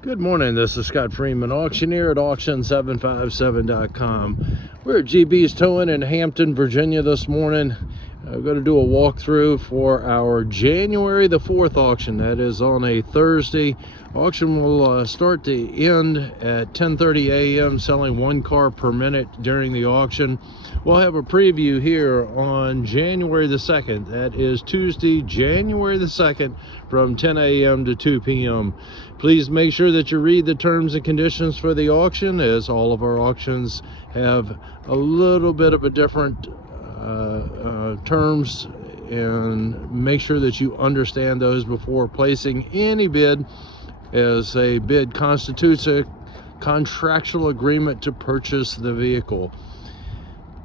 Good morning, this is Scott Freeman, auctioneer at auction757.com. We're at GB's Towing in Hampton, Virginia this morning. I'm going to do a walkthrough for our January the 4th auction. That is on a Thursday. Auction will start to end at 10:30 a.m. selling one car per minute during the auction. We'll have a preview here on January the 2nd. That is Tuesday, January the 2nd from 10 a.m. to 2 p.m. Please make sure that you read the terms and conditions for the auction, as all of our auctions have a little bit of a different terms, and make sure that you understand those before placing any bid, as a bid constitutes a contractual agreement to purchase the vehicle.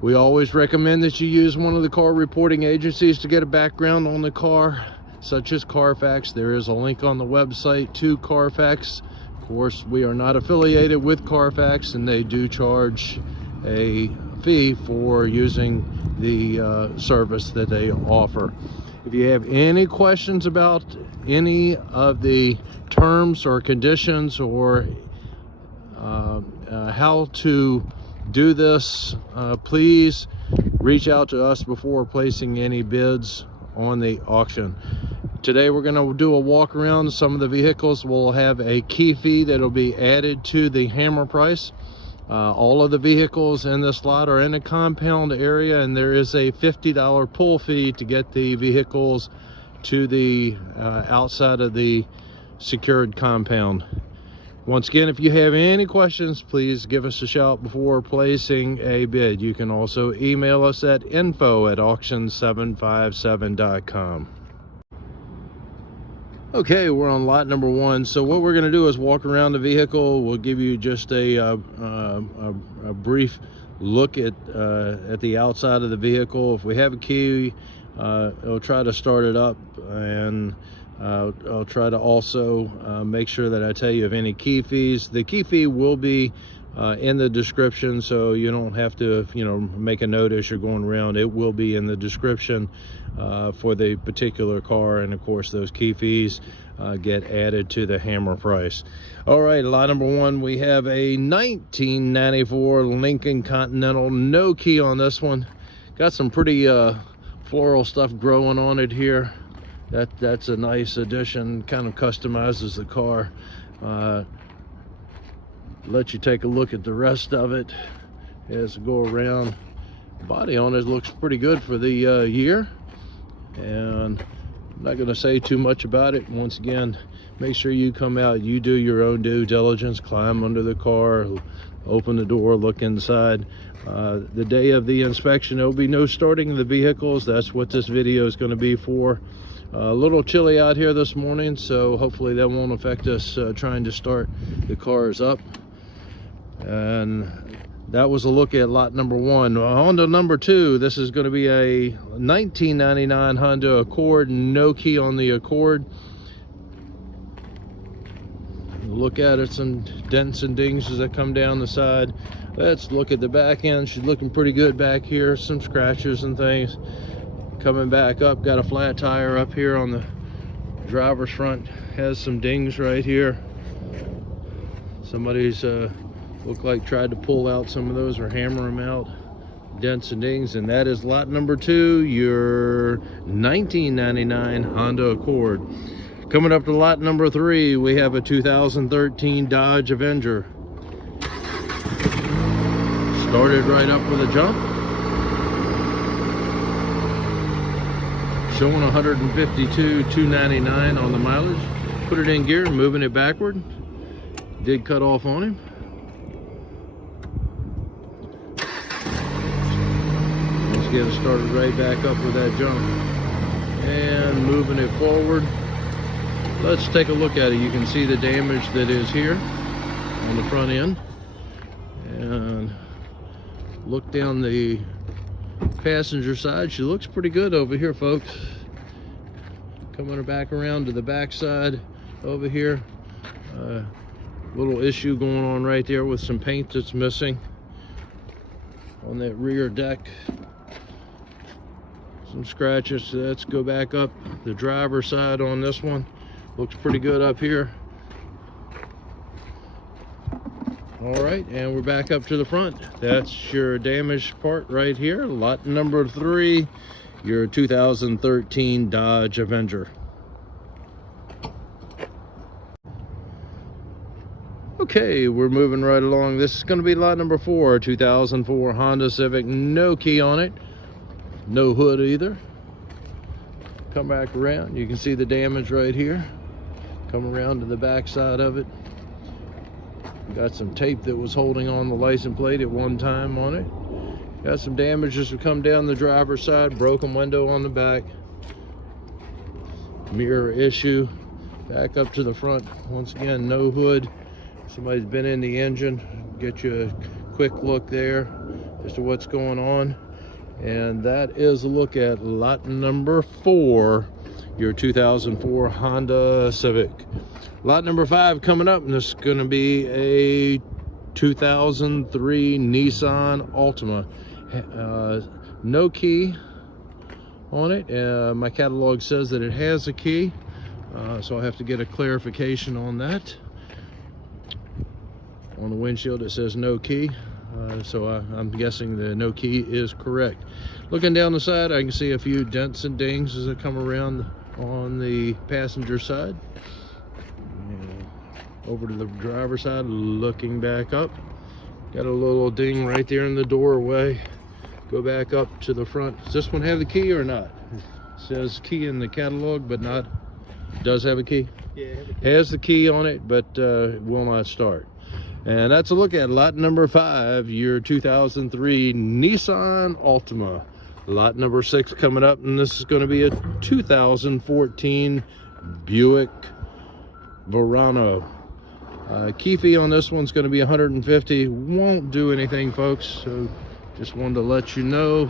We always recommend that you use one of the car reporting agencies to get a background on the car, such as Carfax. There is a link on the website to Carfax. Of course, we are not affiliated with Carfax, and they do charge a fee for using the service that they offer. If you have any questions about any of the terms or conditions, or how to do this, please reach out to us before placing any bids on the auction. Today we're going to do a walk around. Some of the vehicles will have a key fee that will be added to the hammer price. All of the vehicles in this lot are in a compound area, and there is a $50 pull fee to get the vehicles to the outside of the secured compound. Once again, if you have any questions, please give us a shout before placing a bid. You can also email us at info@auction757.com. Okay, we're on lot number 1. So what we're going to do is walk around the vehicle. We'll give you just a brief look at the outside of the vehicle. If we have a key, I'll try to start it up, and I'll try to also make sure that I tell you of any key fees. The key fee will be in the description, so you don't have to make a note as you're going around. It will be in the description for the particular car, and of course those key fees get added to the hammer price. All right, lot number 1, we have a 1994 Lincoln Continental. No key on this one. Got some pretty floral stuff growing on it here. That's a nice addition, kind of customizes the car. Let you take a look at the rest of it as we go around. Body on it looks pretty good for the year, and I'm not going to say too much about it. Once again, make sure you come out, you do your own due diligence, climb under the car, open the door, look inside. The day of the inspection, there will be no starting of the vehicles. That's what this video is going to be for. A little chilly out here this morning, so hopefully that won't affect us trying to start the cars up. And that was a look at lot number 1. On to number 2. This is going to be a 1999 Honda Accord. No key on the Accord. Look at it, some dents and dings as that come down the side. Let's look at the back end. She's looking pretty good back here. Some scratches and things. Coming back up, got a flat tire up here on the driver's front. Has some dings right here. Somebody's looked like tried to pull out some of those or hammer them out. Dents and dings. And that is lot number 2, your 1999 Honda Accord. Coming up to lot number 3, we have a 2013 Dodge Avenger. Started right up with a jump. Showing 152,299 on the mileage. Put it in gear, moving it backward. Did cut off on him. Let's get it started right back up with that jump. And moving it forward. Let's take a look at it. You can see the damage that is here on the front end. And look down the passenger side. She looks pretty good over here, folks. Coming back around to the back side over here. Little issue going on right there with some paint that's missing on that rear deck. Some scratches. Let's go back up. The driver's side on this one looks pretty good up here. All right, and we're back up to the front. That's your damaged part right here. Lot number 3, your 2013 Dodge Avenger. Okay, we're moving right along. This is going to be lot number 4, 2004 Honda Civic. No key on it, no hood either. Come back around, you can see the damage right here. Come around to the back side of it. Got some tape that was holding on the license plate at one time on it. Got some damages that come down the driver's side, broken window on the back, mirror issue. Back up to the front, once again, no hood. Somebody's been in the engine. Get you a quick look there as to what's going on. And that is a look at lot number 4, your 2004 Honda Civic. Lot number 5 coming up, and this is going to be a 2003 Nissan Altima. No key on it. My catalog says that it has a key, so I have to get a clarification on that. On the windshield it says no key, so I'm guessing the no key is correct. Looking down the side, I can see a few dents and dings as I come around on the passenger side. And over to the driver's side, looking back up, got a little ding right there in the doorway. Go back up to the front. Does this one have the key or not? It says key in the catalog, but not. Does have a key? Yeah, it has the key on it, but it will not start. And that's a look at lot number 5, your 2003 Nissan Altima. Lot number 6 coming up, and this is going to be a 2014 Buick Verano. Key fee on this one's going to be $150. Won't do anything, folks, so just wanted to let you know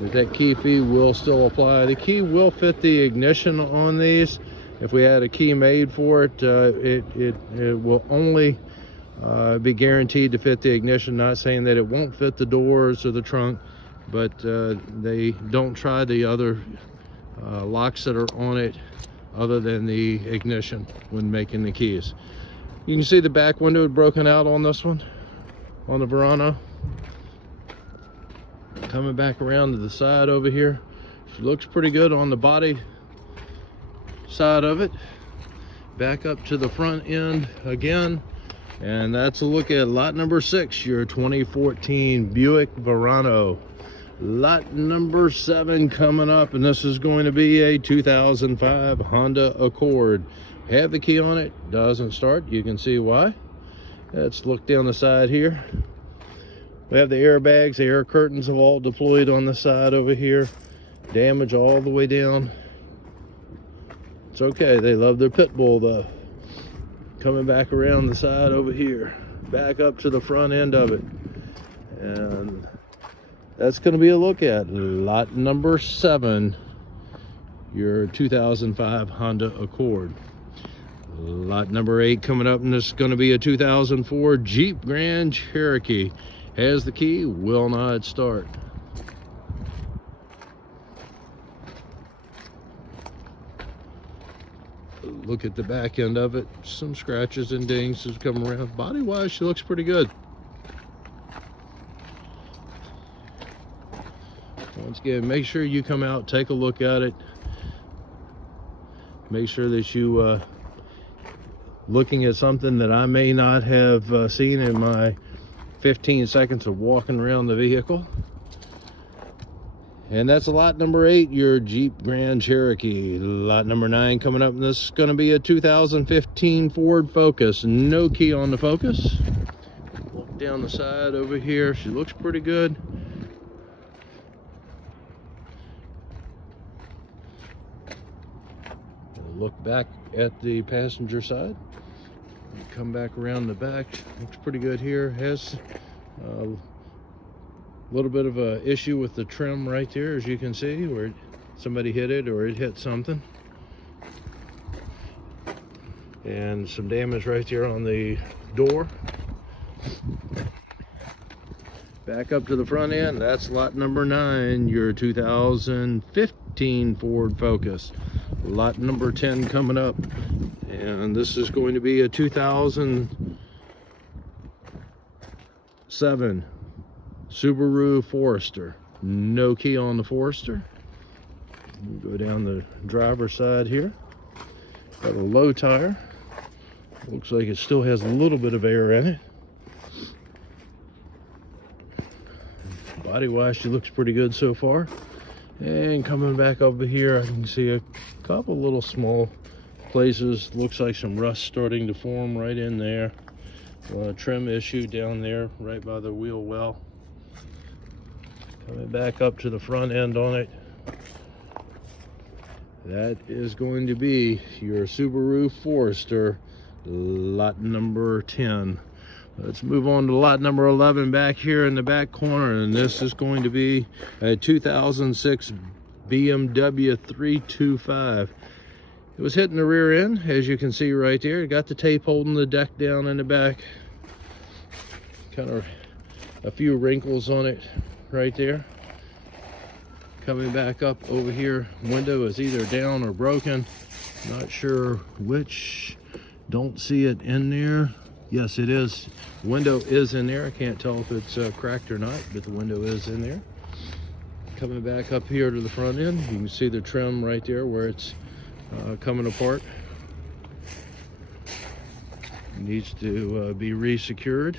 that that key fee will still apply. The key will fit the ignition on these. If we had a key made for it, it will only be guaranteed to fit the ignition. Not saying that it won't fit the doors or the trunk, but they don't try the other locks that are on it other than the ignition when making the keys. You can see the back window is broken out on this one, on the Verano. Coming back around to the side over here, she looks pretty good on the body side of it. Back up to the front end again, and that's a look at lot number 6, your 2014 Buick Verano. Lot number 7 coming up, and this is going to be a 2005 Honda Accord. Have the key on it, doesn't start. You can see why. Let's look down the side here. We have the airbags, the air curtains have all deployed on the side over here. Damage all the way down. It's okay, they love their pit bull though. Coming back around the side over here, back up to the front end of it. And that's going to be a look at lot number 7, your 2005 Honda Accord. Lot number 8 coming up, and this is going to be a 2004 Jeep Grand Cherokee. Has the key, will not start. Look at the back end of it. Some scratches and dings has come around. Body wise, she looks pretty good. Once again, make sure you come out, take a look at it. Make sure that you looking at something that I may not have seen in my 15 seconds of walking around the vehicle. And that's lot number 8, your Jeep Grand Cherokee. Lot number 9 coming up, and this is going to be a 2015 Ford Focus. No key on the Focus. Walk down the side over here. She looks pretty good. Look back at the passenger side. Come back around the back. Looks pretty good here. Has a little bit of a issue with the trim right there, as you can see, where somebody hit it or it hit something. And some damage right there on the door. Back up to the front end. That's lot number 9, your 2015 Ford Focus. Lot number 10 coming up, and this is going to be a 2000 7, Subaru Forester. No key on the Forester. Go down the driver's side here. Got a low tire. Looks like it still has a little bit of air in it. Body wise, she looks pretty good so far. And coming back over here, I can see a couple little small places. Looks like some rust starting to form right in there. Trim issue down there right by the wheel well. Coming back up to the front end on it. That is going to be your Subaru Forester, lot number 10. Let's move on to lot number 11 back here in the back corner, and this is going to be a 2006 BMW 325. It was hitting the rear end, as you can see right there. It got the tape holding the deck down in the back. Kind of a few wrinkles on it right there. Coming back up over here, window is either down or broken. Not sure which. Don't see it in there. Yes, it is. Window is in there. I can't tell if it's cracked or not, but the window is in there. Coming back up here to the front end, you can see the trim right there where it's coming apart. Needs to be re-secured.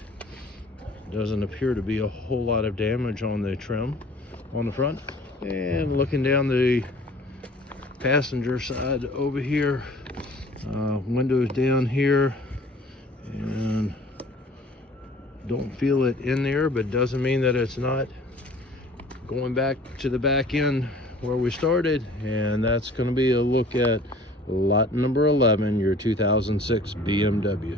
Doesn't appear to be a whole lot of damage on the trim on the front. And looking down the passenger side over here, windows down here, and don't feel it in there, but doesn't mean that it's not. Going back to the back end where we started, and that's going to be a look at lot number 11, your 2006 BMW.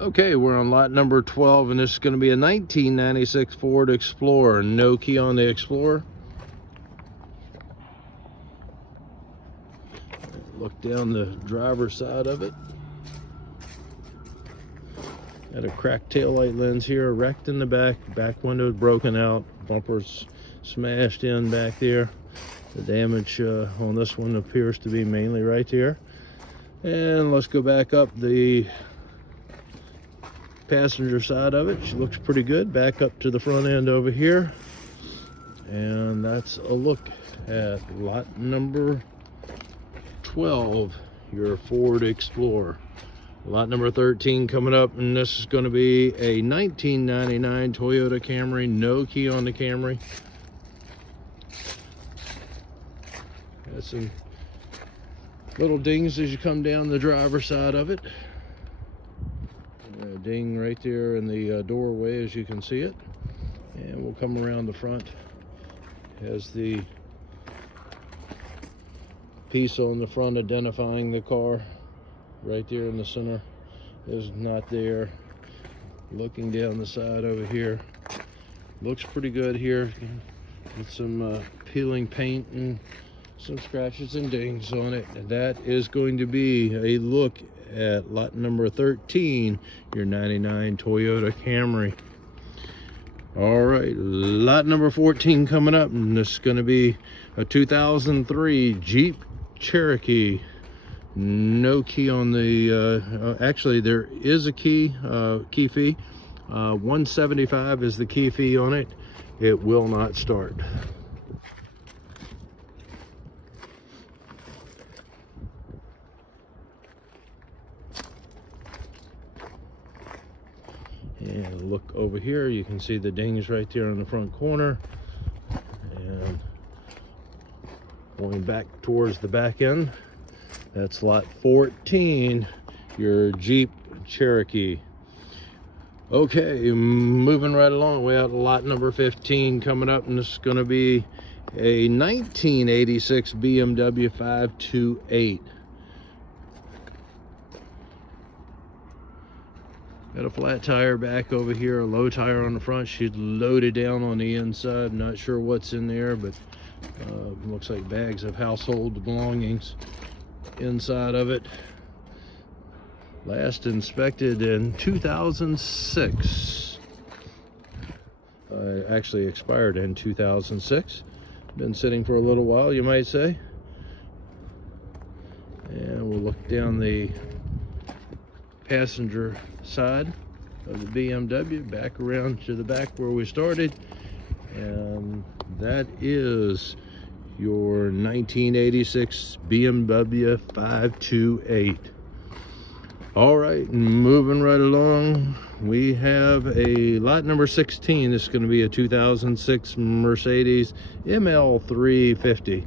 Okay, we're on lot number 12, and this is going to be a 1996 Ford Explorer. No key on the Explorer. Look down the driver's side of it. Got a cracked taillight lens here, wrecked in the back. Back window's broken out. Bumper's smashed in back there. The damage on this one appears to be mainly right there. And let's go back up the passenger side of it. She looks pretty good. Back up to the front end over here, and that's a look at lot number 12, your Ford Explorer. Lot number 13 coming up, and this is going to be a 1999 Toyota Camry. No key on the Camry. Got some little dings as you come down the driver's side of it. Ding right there in the doorway, as you can see it. And we'll come around the front. Has the piece on the front identifying the car right there in the center is not there. Looking down the side over here, looks pretty good here, with some peeling paint and some scratches and dings on it. And that is going to be a look at lot number 13, your 99 Toyota Camry. All right, lot number 14 coming up, and this is going to be a 2003 Jeep Cherokee. No key on the actually there is a key fee. 175 is the key fee on it. It will not start. And look over here, you can see the dings right there in the front corner. And going back towards the back end, that's lot 14, your Jeep Cherokee. Okay, moving right along, we have lot number 15 coming up, and this is going to be a 1986 BMW 528. Got a flat tire back over here, a low tire on the front. She's loaded down on the inside. Not sure what's in there, but looks like bags of household belongings inside of it. Last inspected in 2006. Actually expired in 2006. Been sitting for a little while, you might say. And we'll look down the passenger side. of the BMW, back around to the back where we started, and that is your 1986 BMW 528. All right, moving right along, we have a lot number 16. This is going to be a 2006 Mercedes ML350.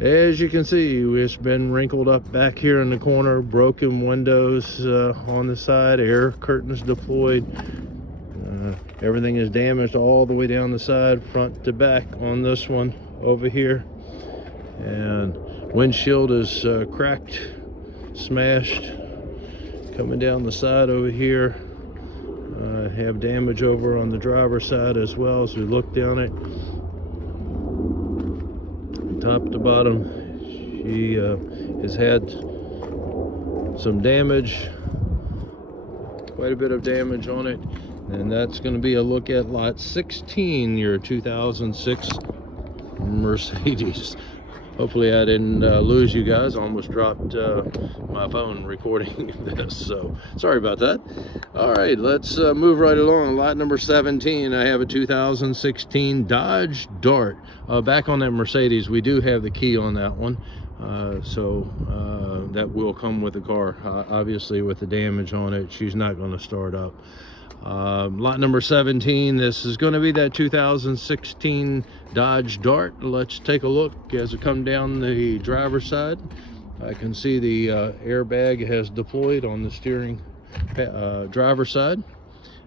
As you can see, it's been wrinkled up back here in the corner, broken windows on the side, air curtains deployed. Everything is damaged all the way down the side, front to back on this one over here. And windshield is cracked, smashed. Coming down the side over here, have damage over on the driver's side as well. As we look down it, top to bottom, she has had some damage, quite a bit of damage on it. And that's going to be a look at lot 16, your 2006 Mercedes. Hopefully I didn't lose you guys. I almost dropped my phone recording this, so sorry about that. All right, let's move right along. Lot number 17, I have a 2016 Dodge Dart. Back on that Mercedes, we do have the key on that one, so that will come with the car. Obviously with the damage on it, she's not going to start up. Lot number 17, this is going to be that 2016 Dodge Dart. Let's take a look as I come down the driver's side. I can see the airbag has deployed on the steering driver's side,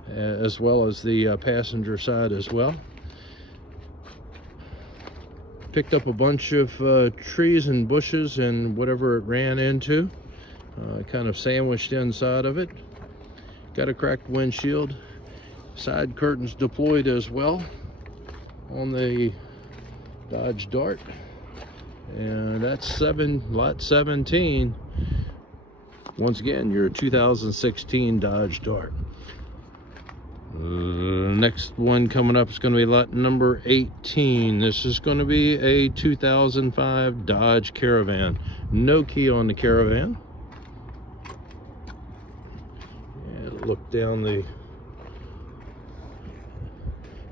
as well as the passenger side as well. Picked up a bunch of trees and bushes and whatever it ran into, kind of sandwiched inside of it. Got a cracked windshield, side curtains deployed as well on the Dodge Dart, and that's lot 17. Once again, your 2016 Dodge Dart. Next one coming up is going to be lot number 18. This is going to be a 2005 Dodge Caravan. No key on the Caravan. Look down the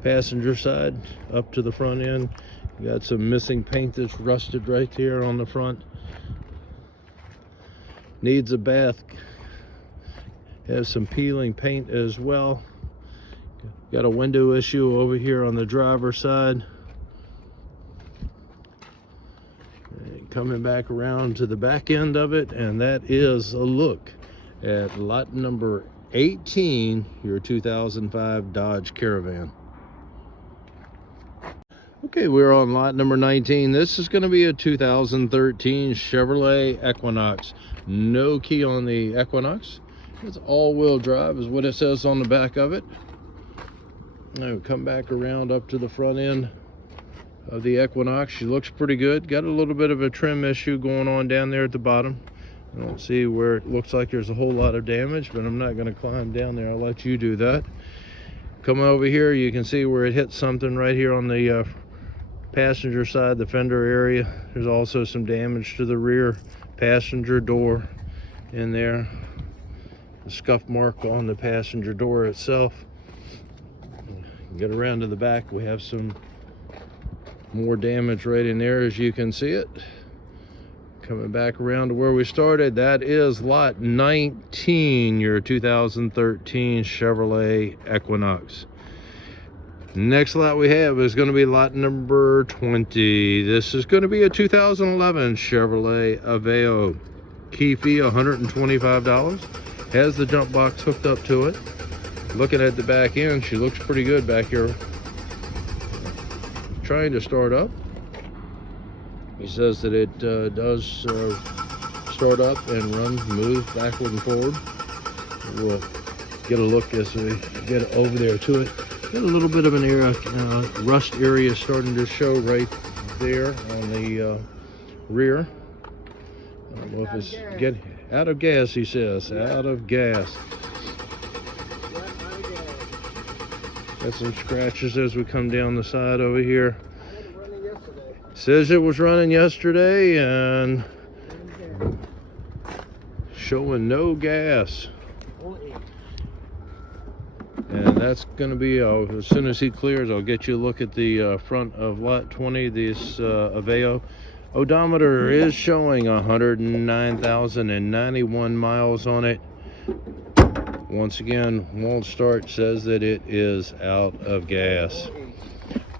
passenger side up to the front end. You got some missing paint that's rusted right there on the front. Needs a bath. Has some peeling paint as well. Got a window issue over here on the driver's side. And coming back around to the back end of it, and that is a look at lot number 18, your 2005 Dodge Caravan. Okay, we're on lot number 19. This is going to be a 2013 Chevrolet Equinox. No key on the Equinox. It's all-wheel drive is what it says on the back of it. Now come back around up to the front end of the Equinox. She looks pretty good. Got a little bit of a trim issue going on down there at the bottom. I don't see where it looks like there's a whole lot of damage, but I'm not going to climb down there. I'll let you do that. Coming over here, you can see where it hit something right here on the passenger side, the fender area. There's also some damage to the rear passenger door in there. The scuff mark on the passenger door itself. Get around to the back, we have some more damage right in there, as you can see it. Coming back around to where we started, that is lot 19, your 2013 Chevrolet Equinox. Next lot we have is going to be lot number 20. This is going to be a 2011 Chevrolet Aveo. Key fee $125. Has the jump box hooked up to it. Looking at the back end, she looks pretty good back here. Trying to start up. He says that it does start up and run, move backward and forward. We'll get a look as we get over there to it. Got a little bit of an area, rust area starting to show right there on the rear. I don't know if it's getting out of gas, he says. Out of gas. Got some scratches as we come down the side over here. Says it was running yesterday and showing no gas. that's going to be, as soon as he clears, I'll get you a look at the front of lot 20, this Aveo. Odometer is showing 109,091 miles on it. Once again, won't start, says that it is out of gas.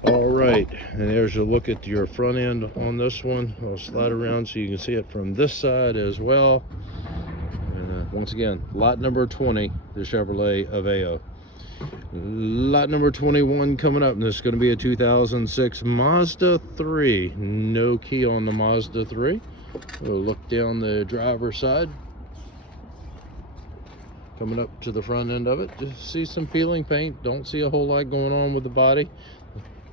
All right, and there's a look at your front end on this one. I'll slide around so you can see it from this side as well. Once again, lot number 20, the Chevrolet Aveo. Lot number 21 coming up, and this is going to be a 2006 Mazda 3. No key on the Mazda 3. We'll look down the driver's side. Coming up to the front end of it, just see some peeling paint. Don't see a whole lot going on with the body,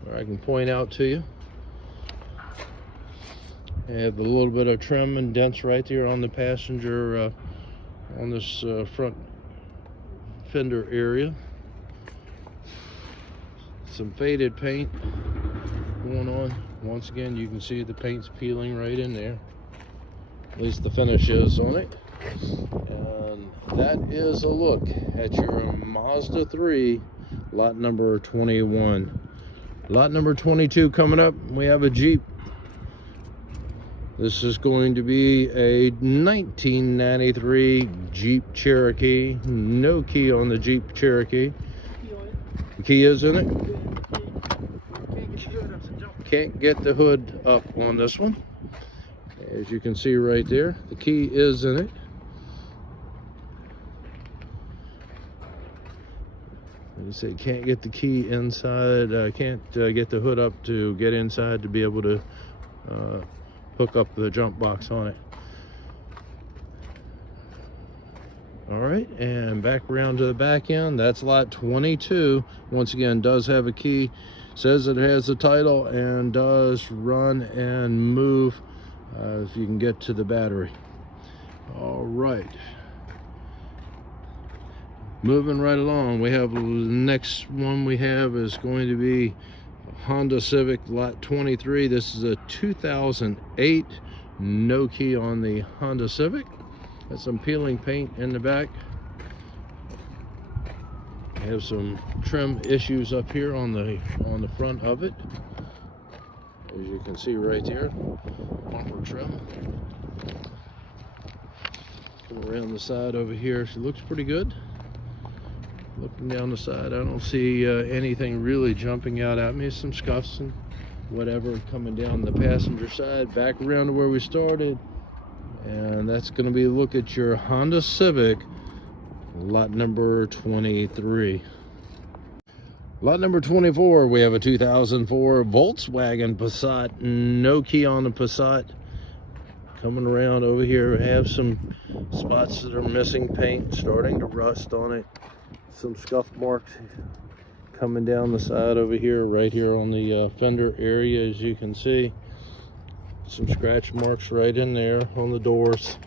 or I can point out to you. I have a little bit of trim and dents right there on the passenger, on this front fender area. Some faded paint going on. Once again, you can see the paint's peeling right in there. At least the finish is on it. And that is a look at your Mazda 3, lot number 21. Lot number 22 coming up, we have a Jeep. This is going to be a 1993 Jeep Cherokee. No key on the Jeep Cherokee. The key is in it. Can't get the hood up on this one. As you can see right there, the key is in it. Like I say, can't get the key inside. Can't get the hood up to get inside to be able to hook up the jump box on it. All right, and back around to the back end. That's lot 22. Once again, does have a key. Says it has the title and does run and move if you can get to the battery. All right. Moving right along, we have the next one we have is going to be Honda Civic lot 23. This is a 2008. No key on the Honda Civic. Got some peeling paint in the back. Have some trim issues up here on the front of it, as you can see right there. Bumper trim. Come around the side over here. She looks pretty good. Looking down the side, I don't see anything really jumping out at me. Some scuffs and whatever coming down the passenger side. Back around to where we started, and that's going to be a look at your Honda Civic, lot number 23. Lot number 24, we have a 2004 Volkswagen Passat. No key on the Passat. Coming around over here, we have some spots that are missing paint, starting to rust on it. Some scuff marks coming down the side over here, right here on the fender area, as you can see. Some scratch marks right in there on the doors.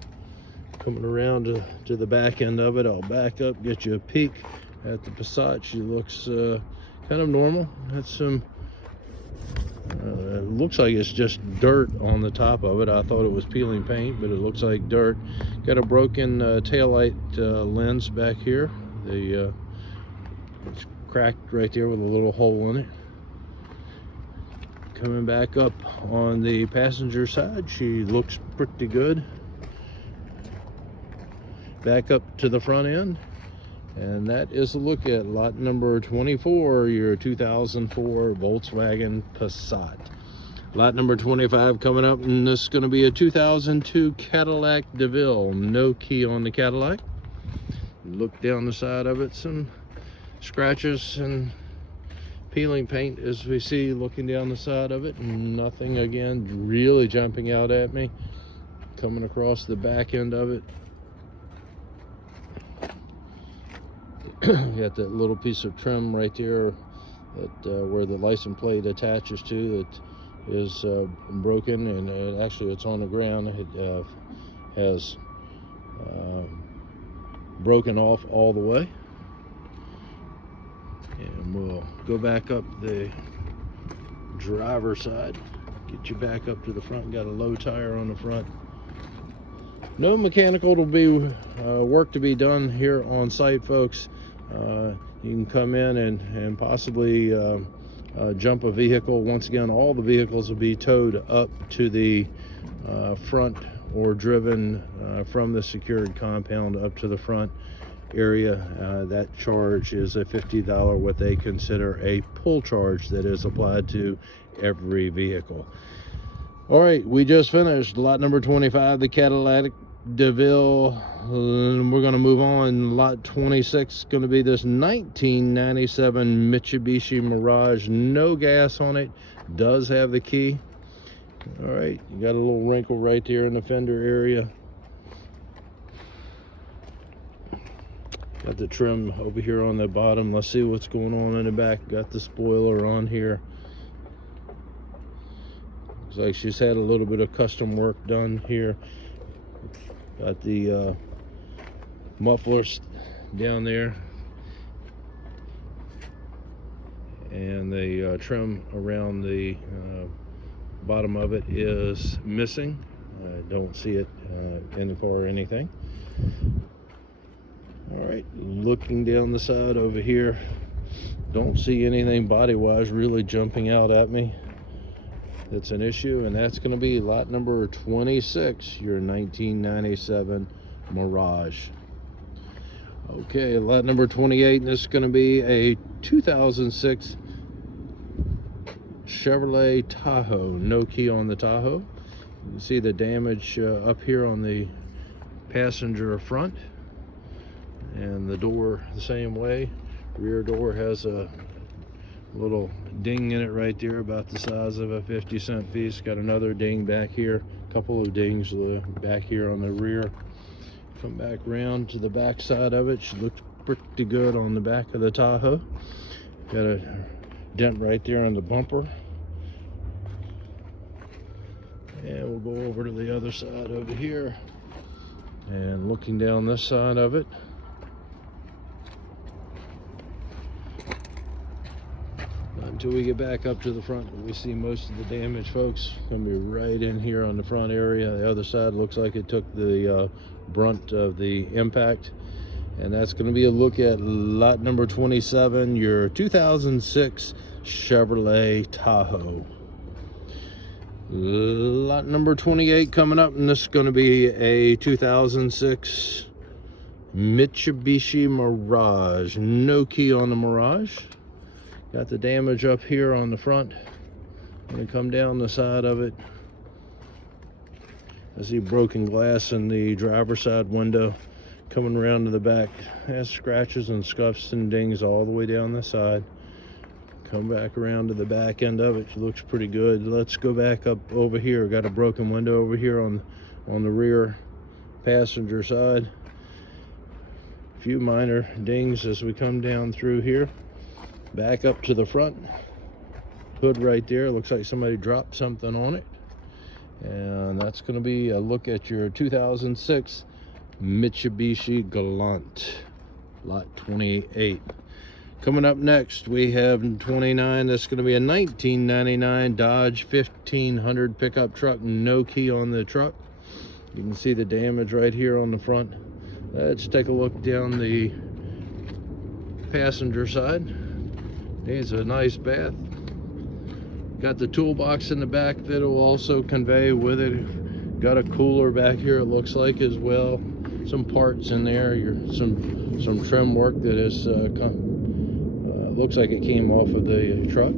Coming around to the back end of it, I'll back up, get you a peek at the Passat. She looks kind of normal. Had some, it looks like it's just dirt on the top of it. I thought it was peeling paint, but it looks like dirt. Got a broken taillight lens back here. It's cracked right there with a little hole in it. Coming back up on the passenger side, she looks pretty good. Back up to the front end, and that is a look at lot number 24, your 2004 Volkswagen Passat. Lot number 25 coming up, and this is going to be a 2002 Cadillac DeVille. No key on the Cadillac. Look down the side of it, some scratches and peeling paint as we see looking down the side of it. Nothing again really jumping out at me. Coming across the back end of it, you got that little piece of trim right there that where the license plate attaches to, that is broken, and actually it's on the ground. It has broken off all the way. And we'll go back up the driver's side, get you back up to the front. Got a low tire on the front. No mechanical to be work to be done here on site, folks. You can come in and possibly jump a vehicle. Once again, all the vehicles will be towed up to the front or driven from the secured compound up to the front area. That charge is a $50, what they consider a pull charge, that is applied to every vehicle. All right, we just finished lot number 25, the Cadillac DeVille. We're going to move on. Lot 26 is going to be this 1997 Mitsubishi Mirage, no gas on it, does have the key. All right, you got a little wrinkle right there in the fender area. Got the trim over here on the bottom. Let's see what's going on in the back. Got the spoiler on here. Looks like she's had a little bit of custom work done here. Got the mufflers down there, and the trim around the bottom of it is missing. I don't see it in the car or anything. All right, looking down the side over here, don't see anything body-wise really jumping out at me that's an issue, and that's going to be lot number 26, your 1997 Mirage. Okay, lot number 28, and this is going to be a 2006 Chevrolet Tahoe. No key on the Tahoe. You can see the damage up here on the passenger front, and the door the same way. Rear door has a little ding in it right there, about the size of a 50-cent piece. Got another ding back here, a couple of dings back here on the rear. Come back around to the back side of it. She looks pretty good on the back of the Tahoe. Got a dent right there on the bumper. And we'll go over to the other side over here, and looking down this side of it, until we get back up to the front, we see most of the damage, folks. Gonna be right in here on the front area. The other side looks like it took the brunt of the impact. And that's going to be a look at lot number 27, your 2006 Chevrolet Tahoe. Lot number 28 coming up, and this is going to be a 2006 Mitsubishi Mirage. No key on the Mirage. Got the damage up here on the front. Going to come down the side of it. I see broken glass in the driver's side window. Coming around to the back, has scratches and scuffs and dings all the way down the side. Come back around to the back end of it. It looks pretty good. Let's go back up over here. Got a broken window over here on the rear passenger side. A few minor dings as we come down through here. Back up to the front. Hood right there. Looks like somebody dropped something on it. And that's going to be a look at your 2006 Mitsubishi Galant, lot 28. Coming up next, we have 29. That's going to be a 1999 Dodge 1500 pickup truck. No key on the truck. You can see the damage right here on the front. Let's take a look down the passenger side. Needs a nice bath. Got the toolbox in the back that will also convey with it. Got a cooler back here, it looks like, as well. Some parts in there. Some trim work that is looks like it came off of the truck.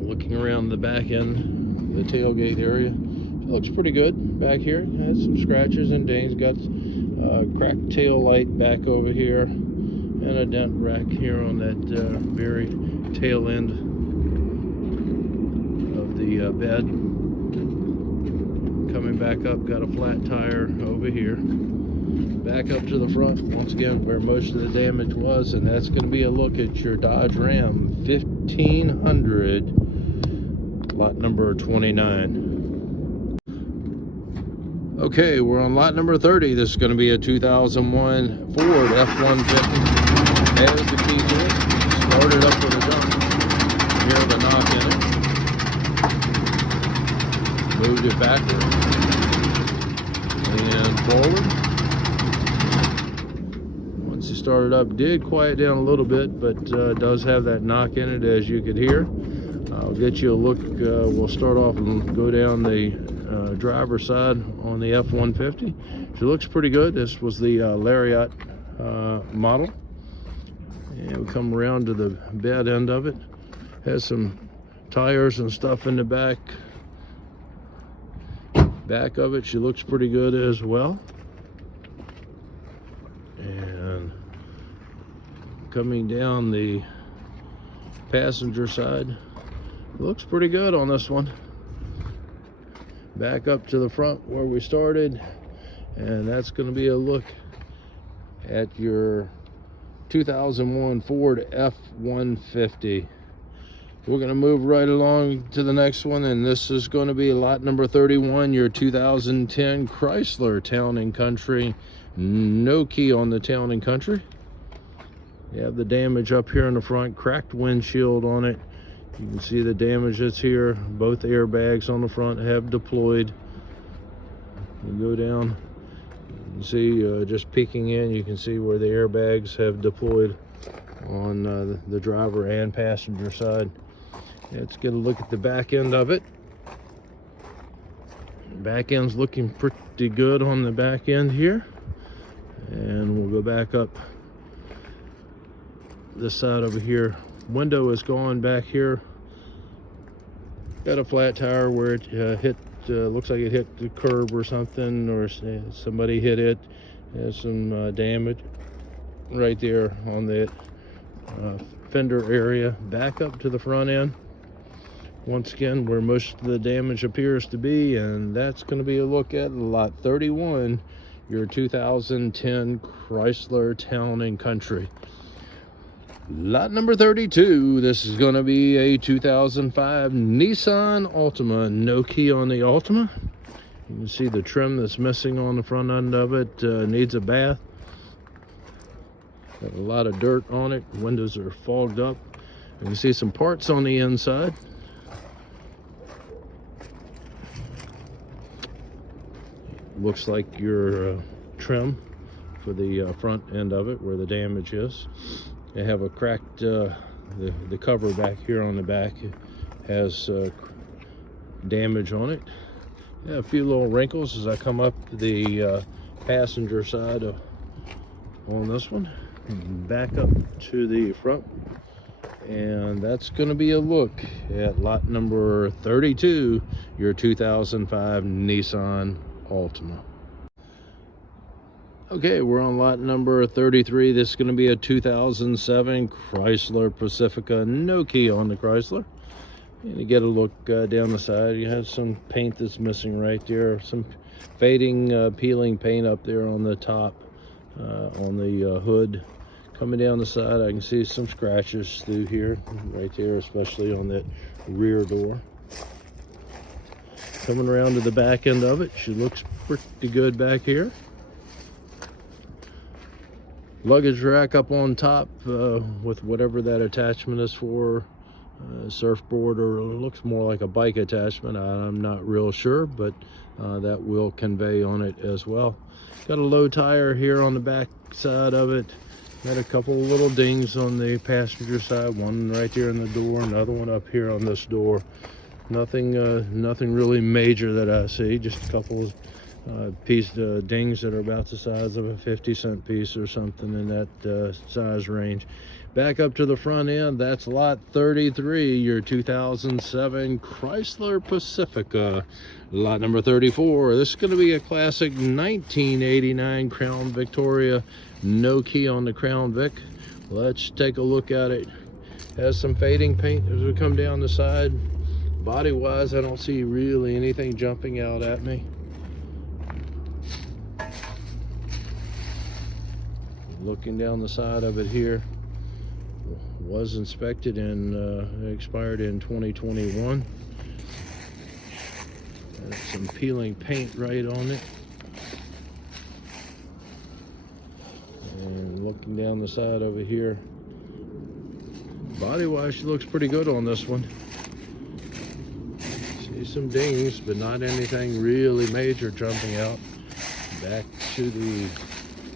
Looking around the back end, the tailgate area, it looks pretty good back here. Has some scratches and dings. Got cracked tail light back over here, and a dent rack here on that very tail end of the bed. Coming back up, got a flat tire over here. Back up to the front, once again, where most of the damage was, and that's going to be a look at your Dodge Ram 1500, lot number 29. Okay, we're on lot number 30. This is going to be a 2001 Ford F-150. Has the key to it. Started up with a jump. Hear the knock in it. Moved it backward and forward. started up. Did quiet down a little bit, but does have that knock in it, as you could hear. I'll get you a look. We'll start off and go down the driver's side on the F-150. She looks pretty good. This was the Lariat model. And we come around to the bed end of it. Has some tires and stuff in the back of it. She looks pretty good as well. And coming down the passenger side, looks pretty good on this one. Back up to the front where we started, and that's going to be a look at your 2001 Ford F-150. We're going to move right along to the next one, and this is going to be lot number 31, your 2010 Chrysler Town & Country. No key on the Town & Country. You have the damage up here in the front, cracked windshield on it. You can see the damage that's here. Both airbags on the front have deployed. You go down, you can see just peeking in, you can see where the airbags have deployed on the driver and passenger side. Let's get a look at the back end of it. Back end's looking pretty good on the back end here. And we'll go back up this side over here. Window is gone back here. Got a flat tire where it hit, looks like it hit the curb or something, or somebody hit it. Has some damage right there on the fender area. Back up to the front end, once again where most of the damage appears to be, and that's going to be a look at lot 31, your 2010 Chrysler Town & Country. Lot number 32, this is going to be a 2005 Nissan Altima. No key on the Altima. You can see the trim that's missing on the front end of it. Needs a bath. Got a lot of dirt on it. Windows are fogged up. You can see some parts on the inside. Looks like your trim for the front end of it, where the damage is. They have a cracked, the cover back here on the back has damage on it. Yeah, a few little wrinkles as I come up the passenger side on this one. Back up to the front, and that's going to be a look at lot number 32, your 2005 Nissan Altima. Okay, we're on lot number 33. This is going to be a 2007 Chrysler Pacifica. No key on the Chrysler. And you get a look down the side. You have some paint that's missing right there. Some fading, peeling paint up there on the top, on the hood. Coming down the side, I can see some scratches through here, right there, especially on that rear door. Coming around to the back end of it, she looks pretty good back here. Luggage rack up on top with whatever that attachment is for, surfboard, or it looks more like a bike attachment. I'm not real sure, but that will convey on it as well. Got a low tire here on the back side of it. Got a couple of little dings on the passenger side, one right there in the door, another one up here on this door. Nothing really major that I see, just a couple of dings that are about the size of a 50-cent piece or something in that size range. Back up to the front end, that's lot 33, your 2007 Chrysler Pacifica. Lot number 34, this is going to be a classic 1989 Crown Victoria. No key on the Crown Vic. Let's take a look at it. Has some fading paint as we come down the side. Body wise, I don't see really anything jumping out at me. Looking down the side of it here, was inspected and expired in 2021. Got some peeling paint right on it. And looking down the side over here, body wise, she looks pretty good on this one. See some dings, but not anything really major jumping out. Back to the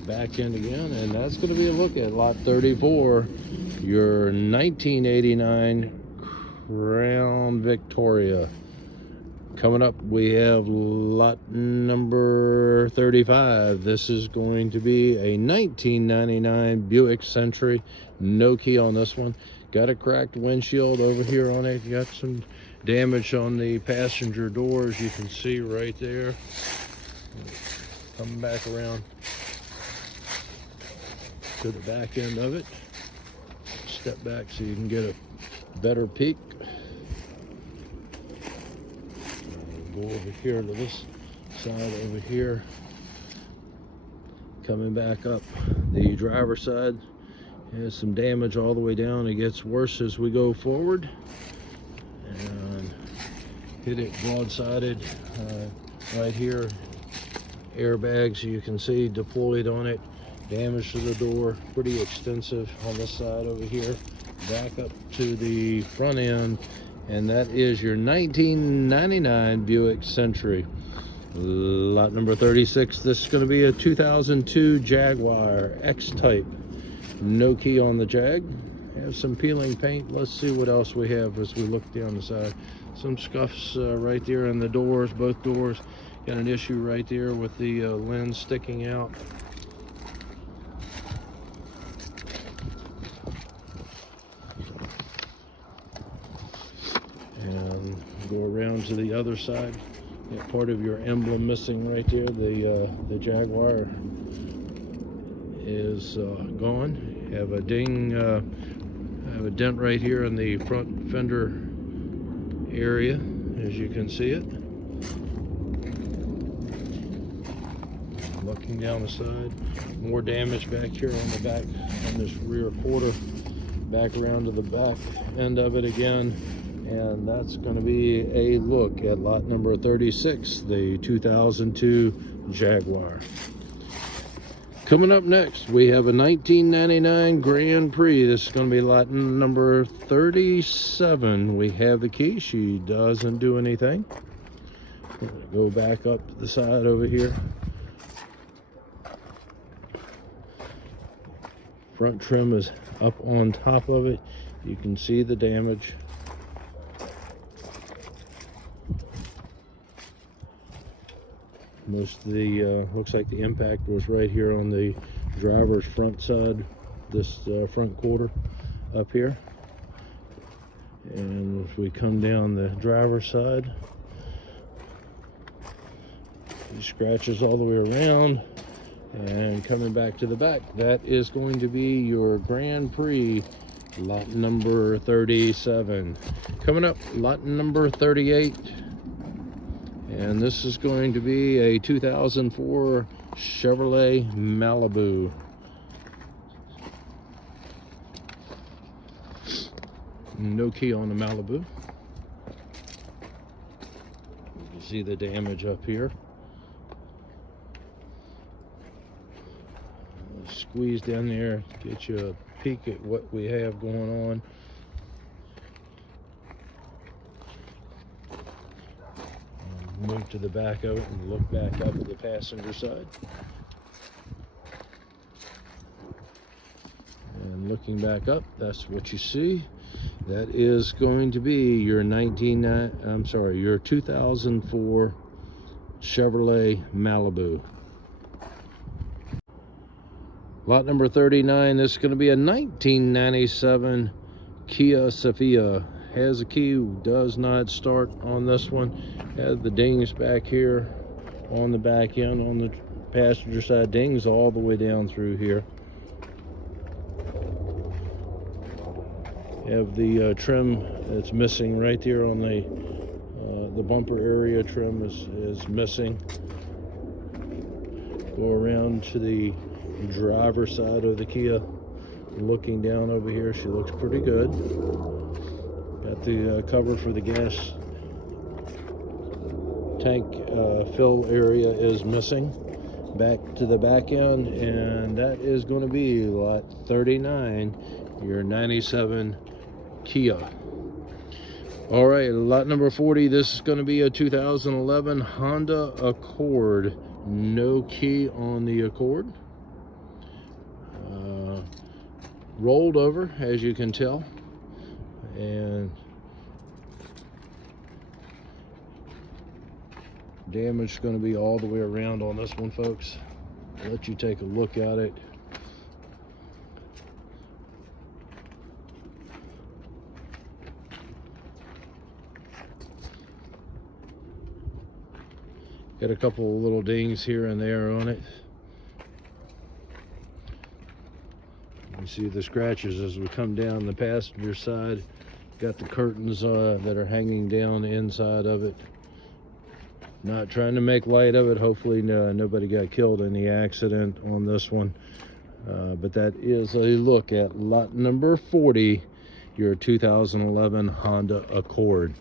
back end again, and that's going to be a look at lot 34, your 1989 Crown Victoria. Coming up, we have lot number 35. This is going to be a 1999 Buick Century. No key on this one. Got a cracked windshield over here on it. Got some damage on the passenger doors. You can see right there. Coming back around to the back end of it. Step back so you can get a better peek. Go over here to this side over here. Coming back up, the driver's side has some damage all the way down. It gets worse as we go forward. And hit it broadsided right here. Airbags, you can see, deployed on it. Damage to the door, pretty extensive on this side over here. Back up to the front end, and that is your 1999 Buick Century. Lot number 36, this is going to be a 2002 Jaguar X-Type. No key on the Jag. Have some peeling paint. Let's see what else we have as we look down the side. Some scuffs right there in the doors, both doors. Got an issue right there with the lens sticking out. And go around to the other side. Got part of your emblem missing right there. The Jaguar is gone. Have a ding, have a dent right here in the front fender area, as you can see it. Looking down the side, more damage back here on the back on this rear quarter. Back around to the back end of it again. And that's going to be a look at lot number 36, the 2002 Jaguar. Coming up next, we have a 1999 Grand Prix. This is going to be lot number 37. We have the key. She doesn't do anything. We're going to go back up to the side over here. Front trim is up on top of it. You can see the damage. Most of the looks like the impact was right here on the driver's front side, this front quarter up here. And if we come down the driver's side, these scratches all the way around. And coming back to the back, that is going to be your Grand Prix lot number 37. Coming up, lot number 38. And this is going to be a 2004 Chevrolet Malibu. No key on the Malibu. You can see the damage up here. Squeeze down there, get you a peek at what we have going on. Move to the back of it and look back up at the passenger side. And looking back up, that's what you see. That is going to be your 2004 Chevrolet Malibu. Lot number 39, this is going to be a 1997 Kia Sophia. Has a key, does not start on this one. Has the dings back here on the back end, on the passenger side. Dings all the way down through here. Have the trim that's missing right there on the bumper area. Trim is missing. Go around to the driver's side of the Kia. Looking down over here, she looks pretty good. Got the cover for the gas tank fill area is missing. Back to the back end, and that is going to be lot 39, your 97 Kia. All right, lot number 40, this is going to be a 2011 Honda Accord. No key on the Accord. rolled over, as you can tell, and damage is going to be all the way around on this one, folks. I'll let you take a look at it. Got a couple of little dings here and there on it. You see the scratches as we come down the passenger side. Got the curtains that are hanging down inside of it. Not trying to make light of it. Hopefully nobody got killed in the accident on this one. But that is a look at lot number 40, your 2011 Honda Accord.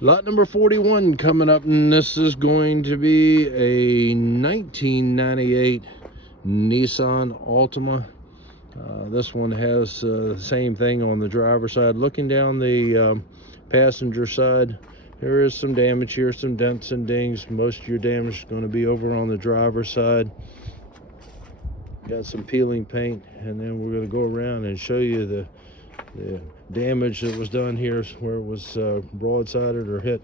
Lot number 41 coming up, and this is going to be a 1998 Nissan Altima. This one has the same thing on the driver's side. Looking down the passenger side, there is some damage here, some dents and dings. Most of your damage is going to be over on the driver's side. Got some peeling paint, and then we're going to go around and show you the damage that was done here where it was broadsided or hit.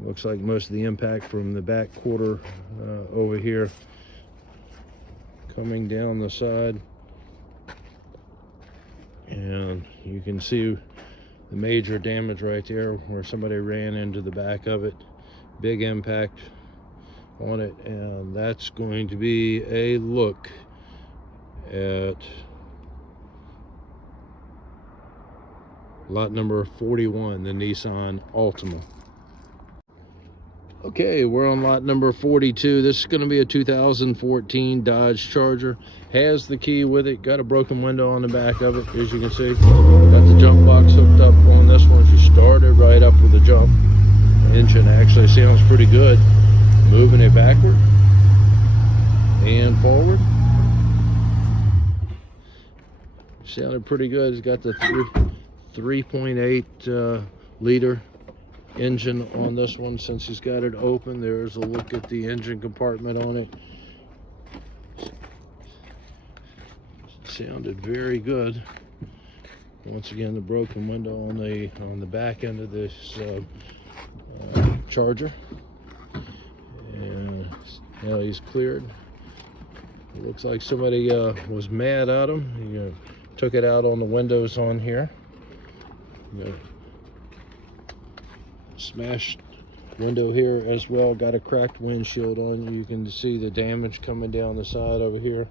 Looks like most of the impact from the back quarter over here coming down the side. And you can see the major damage right there where somebody ran into the back of it. Big impact on it, and that's going to be a look at lot number 41, the Nissan Altima. Okay, we're on lot number 42. This is going to be a 2014 Dodge Charger. Has the key with it. Got a broken window on the back of it, as you can see. Got the jump box hooked up on this one. She started right up with the jump. Engine actually sounds pretty good. Moving it backward and forward. Sounded pretty good. It's got the 3.8 liter engine on this one. Since he's got it open, there's a look at the engine compartment on it. Sounded very good. Once again, the broken window on the back end of this Charger, and now he's cleared. It looks like somebody was mad at him. He took it out on the windows on here. Smashed window here as well. Got a cracked windshield on. You can see the damage coming down the side over here.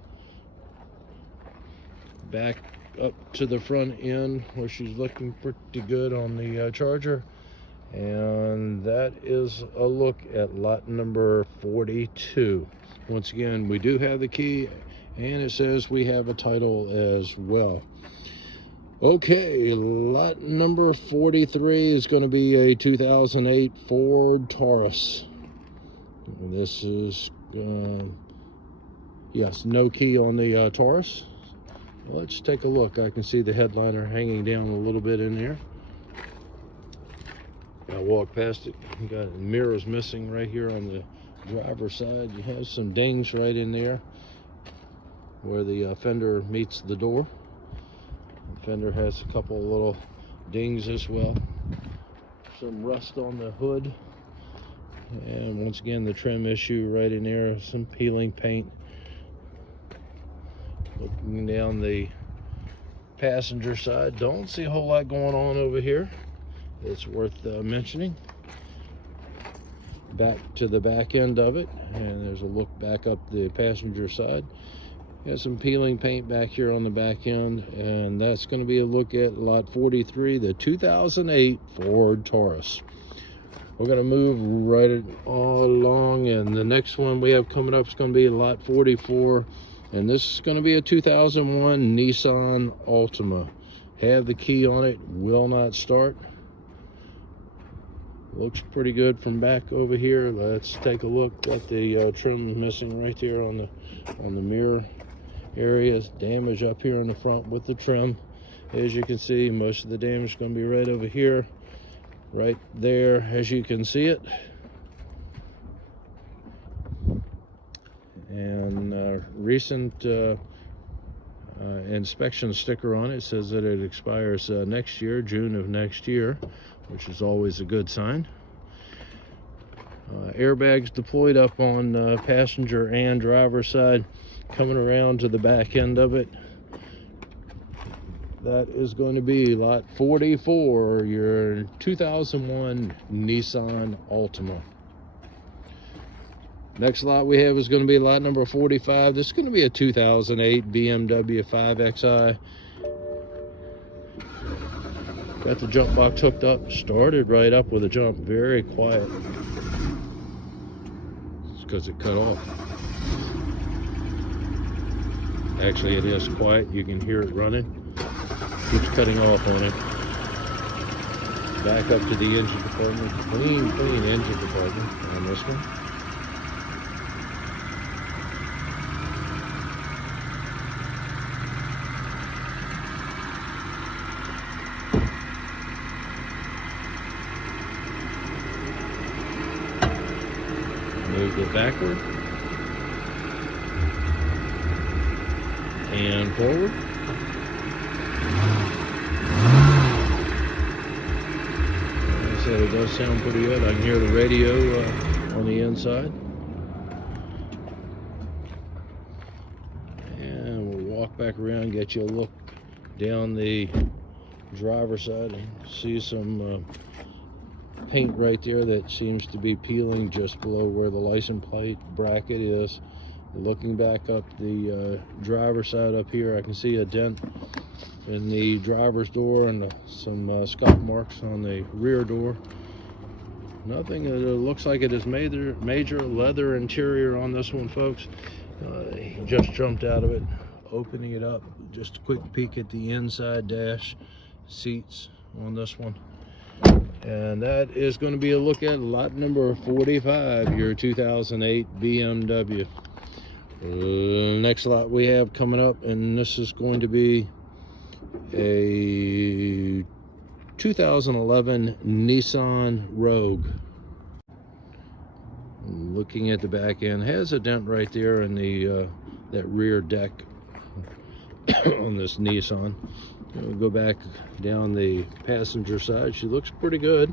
Back up to the front end where she's looking pretty good on the Charger. And that is a look at lot number 42. Once again, we do have the key, and it says we have a title as well. Okay, lot number 43 is going to be a 2008 Ford Taurus. This is, yes, no key on the Taurus. Let's take a look. I can see the headliner hanging down a little bit in there. I walk past it. You got mirrors missing right here on the driver's side. You have some dings right in there where the fender meets the door. The fender has a couple of little dings as well. Some rust on the hood. And once again, the trim issue right in there. Some peeling paint. Looking down the passenger side, don't see a whole lot going on over here. It's worth mentioning. Back to the back end of it, and there's a look back up the passenger side. Got some peeling paint back here on the back end, and that's going to be a look at lot 43, the 2008 Ford Taurus. We're going to move right all along, and the next one we have coming up is going to be lot 44. And this is going to be a 2001 Nissan Altima. Have the key on it, will not start. Looks pretty good from back over here. Let's take a look at the trim missing right there on the mirror areas. Damage up here in the front with the trim. As you can see, most of the damage is going to be right over here, right there, as you can see it. And recent inspection sticker on it. It says that it expires next year, June of next year, which is always a good sign. Airbags deployed up on passenger and driver side. Coming around to the back end of it, that is going to be lot 44, your 2001 Nissan Altima. Next lot we have is going to be lot number 45. This is going to be a 2008 BMW 5Xi. Got the jump box hooked up, started right up with a jump, very quiet. It's because it cut off. Actually, it is quiet, you can hear it running. Keeps cutting off on it. Back up to the engine compartment. Clean engine compartment on this one. Move it backward and forward. Like I said, it does sound pretty good. I can hear the radio on the inside. And we'll walk back around, get you a look down the driver's side and see some paint right there that seems to be peeling just below where the license plate bracket is. Looking back up the driver's side up here, I can see a dent in the driver's door and some scuff marks on the rear door. Nothing that looks like it is major leather interior on this one, folks. Just jumped out of it, opening it up. Just a quick peek at the inside dash seats on this one. And that is going to be a look at lot number 45, your 2008 BMW. Next lot we have coming up, and this is going to be a 2011 Nissan Rogue. Looking at the back end, has a dent right there in the that rear deck on this Nissan. We'll go back down the passenger side. She looks pretty good.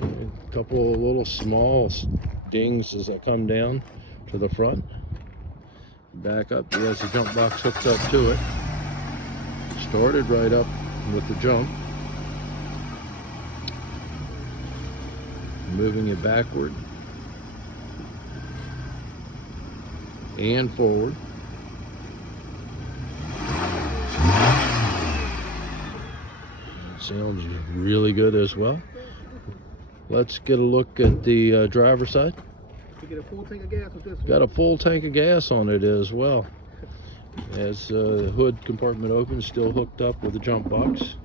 A couple of little small dings as I come down to the front. Back up, he has the jump box hooked up to it. Started right up with the jump. Moving it backward and forward. Sounds really good as well. Let's get a look at the driver's side. You get a full tank of gas with this one. Got a full tank of gas on it as well. As the hood compartment opens, still hooked up with the jump box.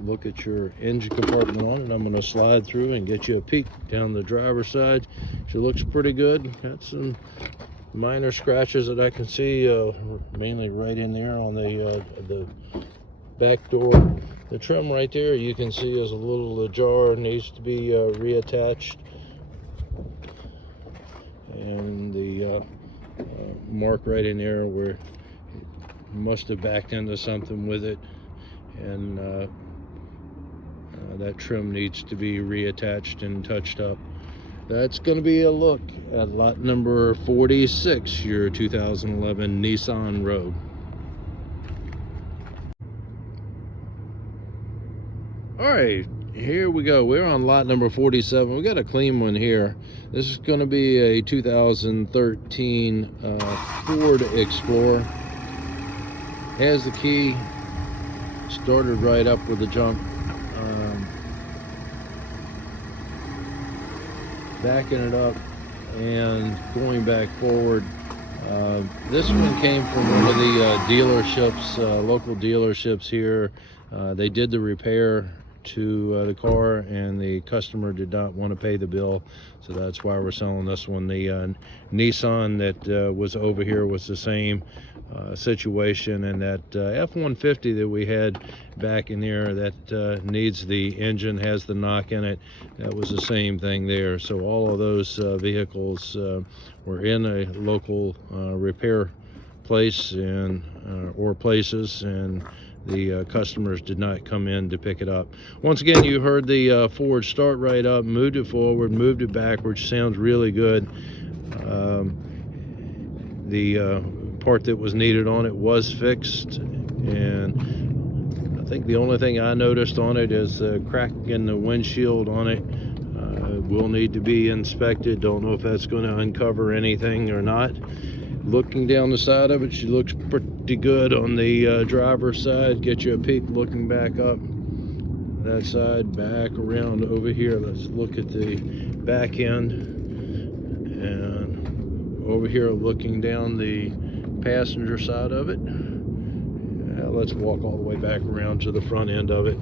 Look at your engine compartment on it. I'm going to slide through and get you a peek down the driver's side. She looks pretty good. Got some minor scratches that I can see, mainly right in there on the back door. The trim right there you can see is a little ajar, needs to be reattached. And the mark right in there where it must have backed into something with it, and that trim needs to be reattached and touched up. That's going to be a look at lot number 46, your 2011 Nissan Rogue. All right, here we go. We're on lot number 47. We got a clean one here. This is going to be a 2013 Ford Explorer. Has the key. Started right up with the jump. Backing it up and going back forward. This one came from one of the dealerships, local dealerships here. They did the repair to the car, and the customer did not want to pay the bill, so that's why we're selling this one. The Nissan that was over here was the same situation, and that F-150 that we had back in there that needs the engine, has the knock in it, that was the same thing there. So all of those vehicles were in a local repair place, and or places, and the customers did not come in to pick it up. Once again, you heard the Ford start right up, moved it forward, moved it backwards. Sounds really good. The part that was needed on it was fixed, and I think the only thing I noticed on it is a crack in the windshield on it. Will need to be inspected. Don't know if that's going to uncover anything or not. Looking down the side of it, she looks pretty good on the driver's side. Get you a peek looking back up that side, back around over here. Let's look at the back end, and over here looking down the passenger side of it. Let's walk all the way back around to the front end of it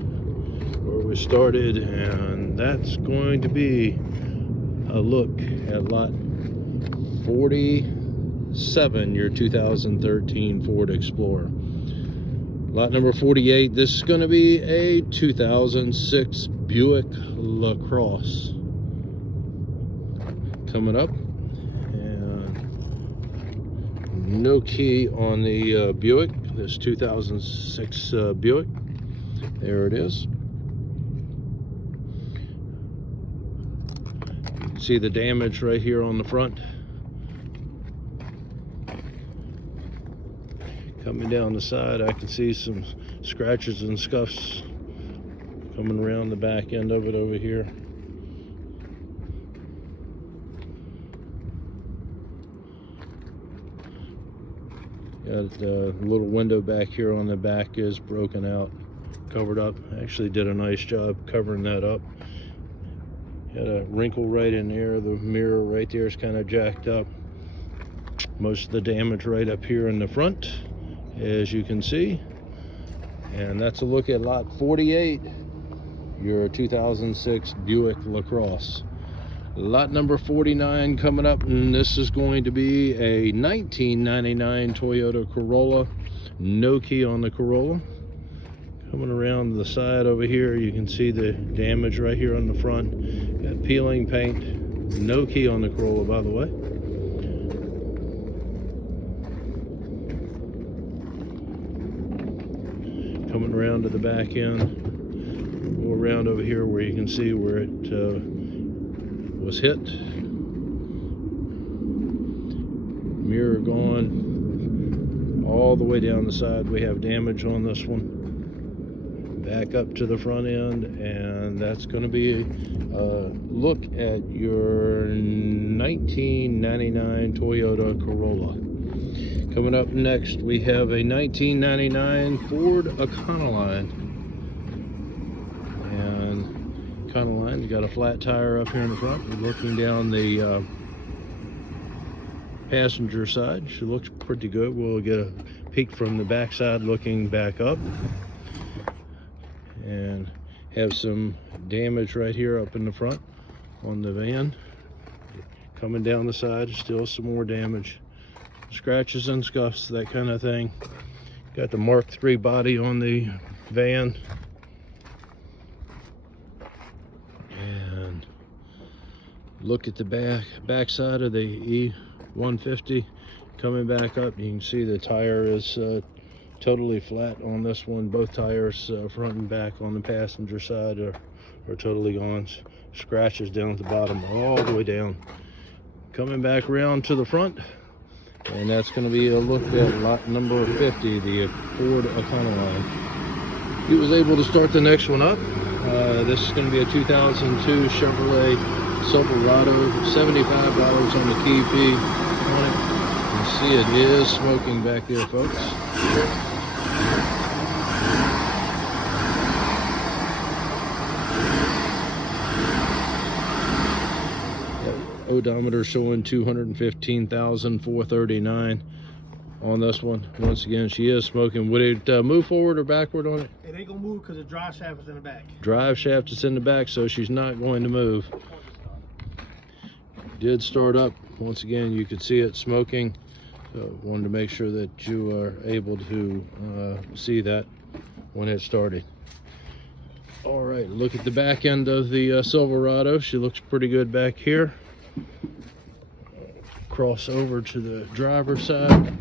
where we started, and that's going to be a look at lot 47, your 2013 Ford Explorer. Lot number 48, this is going to be a 2006 Buick LaCrosse coming up, and no key on the Buick, this 2006 Buick. There it is. See the damage right here on the front. Coming down the side, I can see some scratches and scuffs coming around the back end of it over here. Got a little window back here on the back is broken out, covered up. Actually did a nice job covering that up. Got a wrinkle right in there. The mirror right there is kind of jacked up. Most of the damage right up here in the front, as you can see. And that's a look at lot 48, your 2006 Buick LaCrosse. Lot number 49 coming up, and this is going to be a 1999 Toyota Corolla. No key on the Corolla. Coming around the side over here, you can see the damage right here on the front. Got peeling paint. No key on the Corolla, by the way. Coming around to the back end. Go around over here where you can see where it was hit. Mirror gone. All the way down the side we have damage on this one. Back up to the front end, and that's going to be a look at your 1999 Toyota Corolla. Coming up next, we have a 1999 Ford Econoline. And Econoline's got a flat tire up here in the front. We're looking down the passenger side. She looks pretty good. We'll get a peek from the back side looking back up. And have some damage right here up in the front on the van. Coming down the side, still some more damage. Scratches and scuffs, that kind of thing. Got the Mark III body on the van. And look at the back side of the E150 coming back up. You can see the tire is totally flat on this one. Both tires, front and back on the passenger side, are totally gone. Scratches down at the bottom all the way down. Coming back around to the front, and that's going to be a look at lot number 50, the Ford Econoline. He was able to start the next one up. This is going to be a 2002 Chevrolet Silverado. $75 on the key fee on it. You can see it is smoking back there, folks. Odometer showing 215,439 on this one. Once again, she is smoking. Would it move forward or backward on it? It ain't gonna move because the drive shaft is in the back. Drive shaft is in the back, so she's not going to move. Did start up. Once again, you could see it smoking. So wanted to make sure that you are able to see that when it started. All right, look at the back end of the Silverado. She looks pretty good back here. Cross over to the driver's side.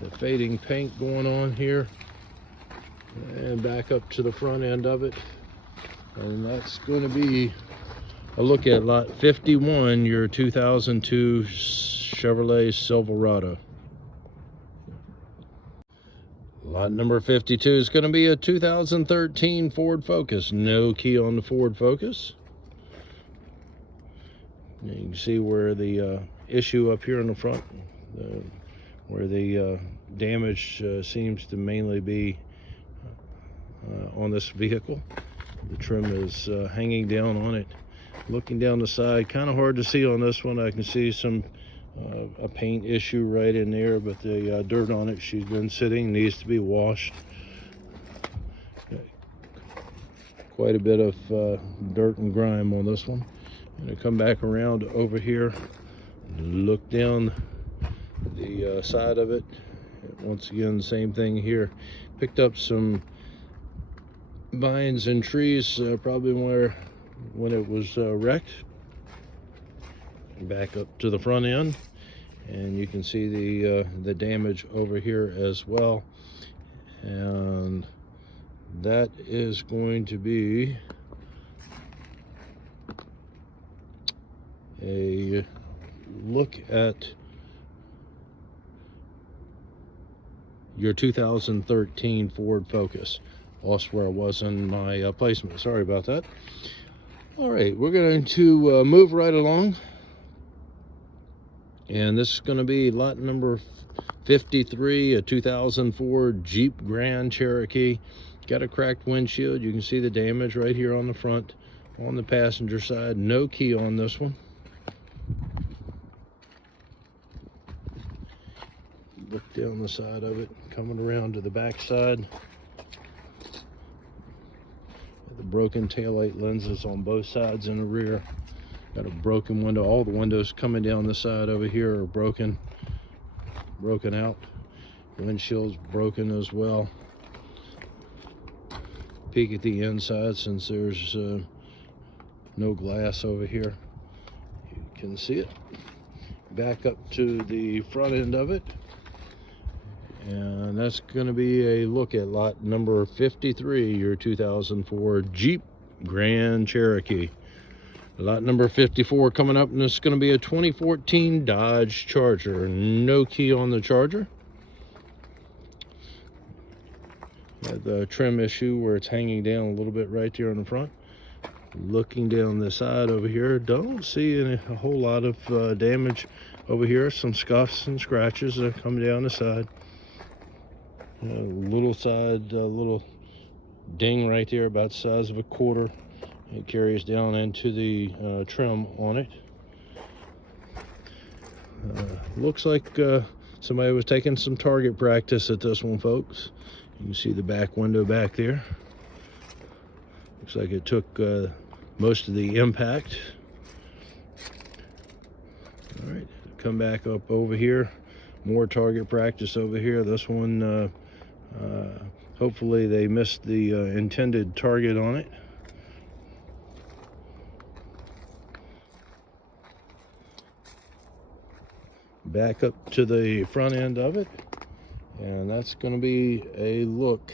the fading paint going on here, and back up to the front end of it. And that's going to be a look at lot 51, your 2002 Chevrolet Silverado. Lot number 52 is going to be a 2013 Ford Focus. No key on the Ford Focus. You can see where the issue up here in the front, where the damage seems to mainly be on this vehicle. The trim is hanging down on it. Looking down the side, kind of hard to see on this one. I can see some a paint issue right in there, but the dirt on it, she's been sitting, needs to be washed. Quite a bit of dirt and grime on this one. I'm going to come back around over here, look down the side of it. Once again, same thing here. Picked up some vines and trees, probably when it was wrecked. Back up to the front end, and you can see the damage over here as well. And that is going to be a look at your 2013 Ford Focus. Lost where I was in my placement. Sorry about that. All right, we're going to move right along. And this is going to be lot number 53, a 2004 Jeep Grand Cherokee. Got a cracked windshield. You can see the damage right here on the front, on the passenger side. No key on this one. Look down the side of it, coming around to the back side. The broken taillight lenses on both sides in the rear. Got a broken window. All the windows coming down the side over here are broken out. Windshield's broken as well. Peek at the inside, since there's no glass over here. You can see it. Back up to the front end of it. And that's going to be a look at lot number 53, your 2004 Jeep Grand Cherokee. Lot number 54 coming up, and it's going to be a 2014 Dodge Charger. No key on the Charger. Got the trim issue where it's hanging down a little bit right there on the front. Looking down the side over here, don't see a whole lot of damage over here. Some scuffs and scratches that come down the side. Little ding right there, about the size of a quarter. It carries down into the trim on it. Looks like somebody was taking some target practice at this one, folks. You can see the back window back there. Looks like it took most of the impact. All right, come back up over here. More target practice over here. This one, hopefully they missed the intended target on it. Back up to the front end of it, and that's going to be a look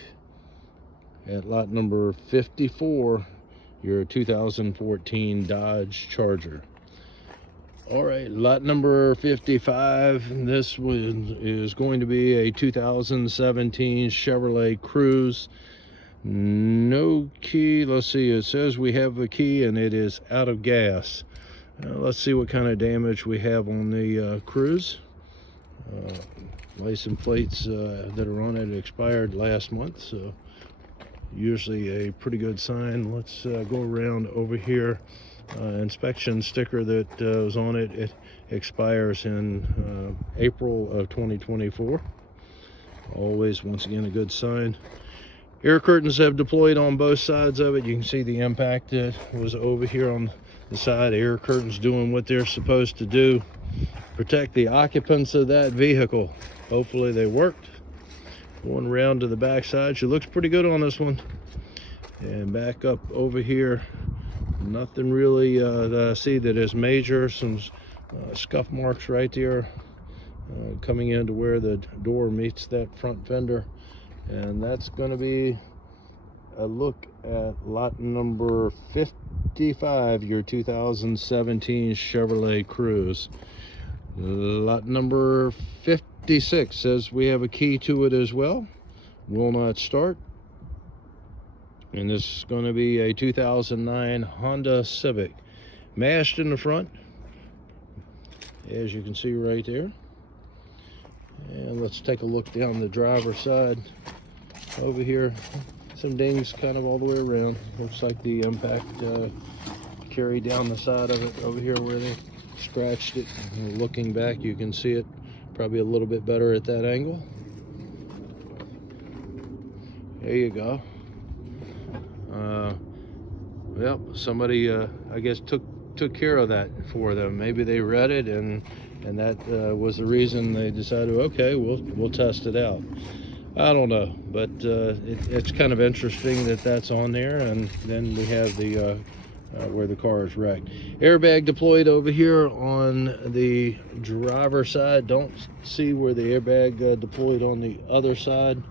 at lot number 54, your 2014 Dodge Charger. All right, lot number 55. This one is going to be a 2017 Chevrolet Cruze. No key. Let's see, it says we have a key and it is out of gas. Let's see what kind of damage we have on the Cruze. License plates that are on it expired last month, so usually a pretty good sign. Let's go around over here. Inspection sticker that was on it, it expires in April of 2024. Always, once again, a good sign. Air curtains have deployed on both sides of it. You can see the impact that was over here on the side. Air curtains doing what they're supposed to do, protect the occupants of that vehicle. Hopefully they worked. Going around to the back side, she looks pretty good on this one. And back up over here, nothing really that I see that is major. Some scuff marks right there coming into where the door meets that front fender. And that's going to be a look at lot number 55, your 2017 Chevrolet Cruze. Lot number 56 says we have a key to it as well. Will not start. And this is going to be a 2009 Honda Civic. Mashed in the front, as you can see right there. And let's take a look down the driver's side over here. Some dings kind of all the way around. Looks like the impact carried down the side of it over here where they scratched it. And looking back, you can see it probably a little bit better at that angle. There you go. Well, somebody I guess took care of that for them. Maybe they read it and that was the reason they decided, okay, we'll test it out. I don't know, but it's kind of interesting that that's on there. And then we have the where the car is wrecked. Airbag deployed over here on the driver's side. Don't see where the airbag deployed on the other side,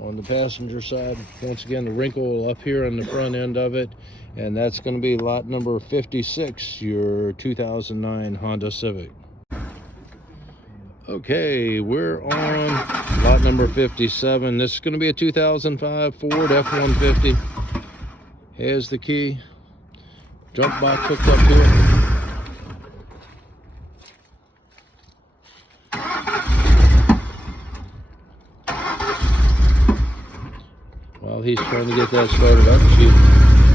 on the passenger side. Once again, the wrinkle up here on the front end of it. And that's going to be lot number 56, your 2009 Honda Civic. Okay, we're on lot number 57. This is going to be a 2005 Ford F-150. Here's the key. Jump box hooked up to it. While he's trying to get that started up, she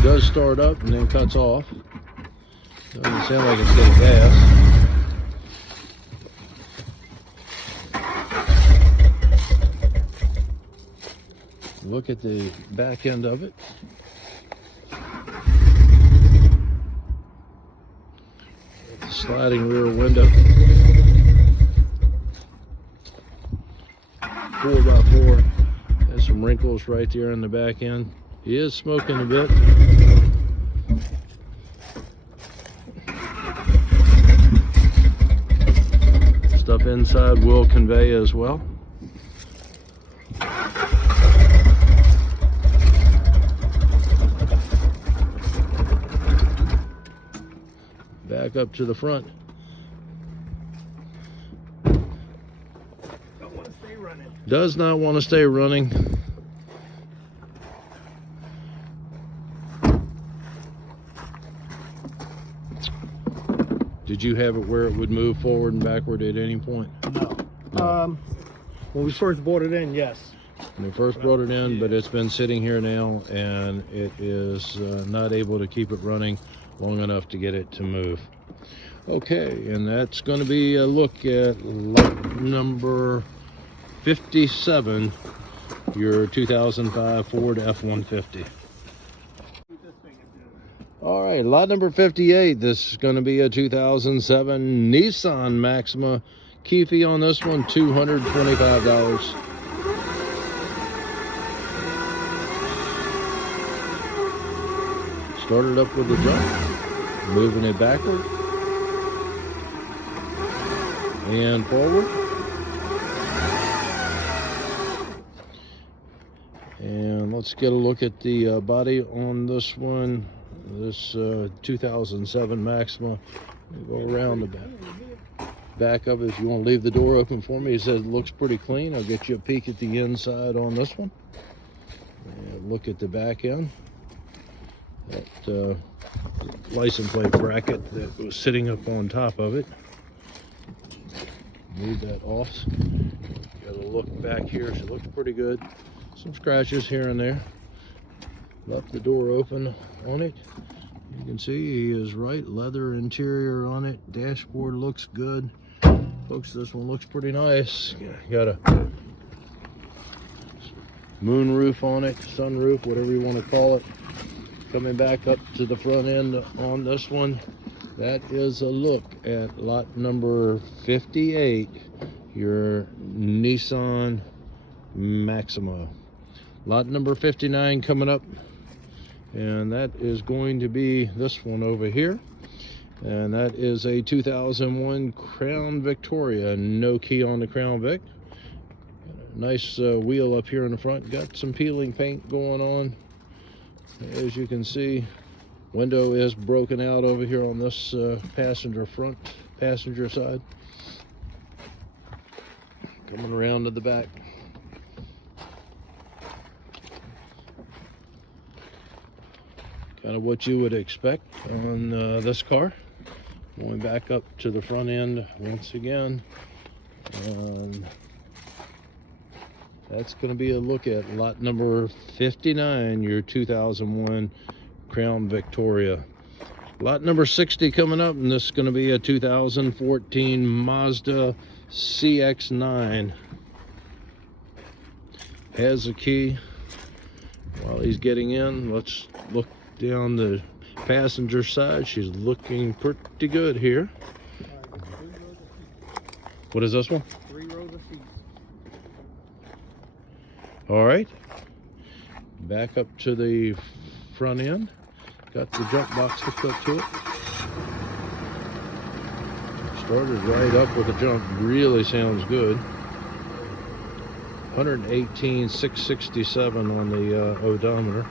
does start up and then cuts off. Doesn't sound like it's getting gas. Look at the back end of it. The sliding rear window. 4x4. Has some wrinkles right there in the back end. He is smoking a bit. Stuff inside will convey as well. Back up to the front. Don't want to stay running. Does not want to stay running. Did you have it where it would move forward and backward at any point? No. When we first brought it in, yes. When we first brought it in, but it's been sitting here now and it is not able to keep it running long enough to get it to move. Okay, and that's going to be a look at lot number 57, your 2005 Ford F-150. All right, lot number 58. This is going to be a 2007 Nissan Maxima. Key fee on this one, $225. Started up with the jump, moving it backward and forward. And let's get a look at the body on this one. This 2007 Maxima. Go around the back of it. If you want to leave the door open for me, he says it looks pretty clean. I'll get you a peek at the inside on this one. And look at the back end. That license plate bracket that was sitting up on top of it. Move that off. Got a look back here. She looks pretty good. Some scratches here and there. Left the door open on it. You can see he is right. Leather interior on it. Dashboard looks good. Folks, this one looks pretty nice. Got a moon roof on it, sunroof, whatever you want to call it. Coming back up to the front end on this one. That is a look at lot number 58, your Nissan Maxima. Lot number 59 coming up, and that is going to be this one over here. And that is a 2001 Crown Victoria. No key on the Crown Vic. Nice wheel up here in the front. Got some peeling paint going on. As you can see, window is broken out over here on this passenger side. Coming around to the back. Kind of what you would expect on this car. Going back up to the front end once again. That's going to be a look at lot number 59, your 2001 Crown Victoria. Lot number 60 coming up, and this is going to be a 2014 Mazda CX-9. Has a key. While he's getting in, let's look down the passenger side. She's looking pretty good here. What is this one? 3 rows of seats. All right, back up to the front end. Got the jump box hooked up to it. Started right up with a jump. Really sounds good. 118,667 on the odometer.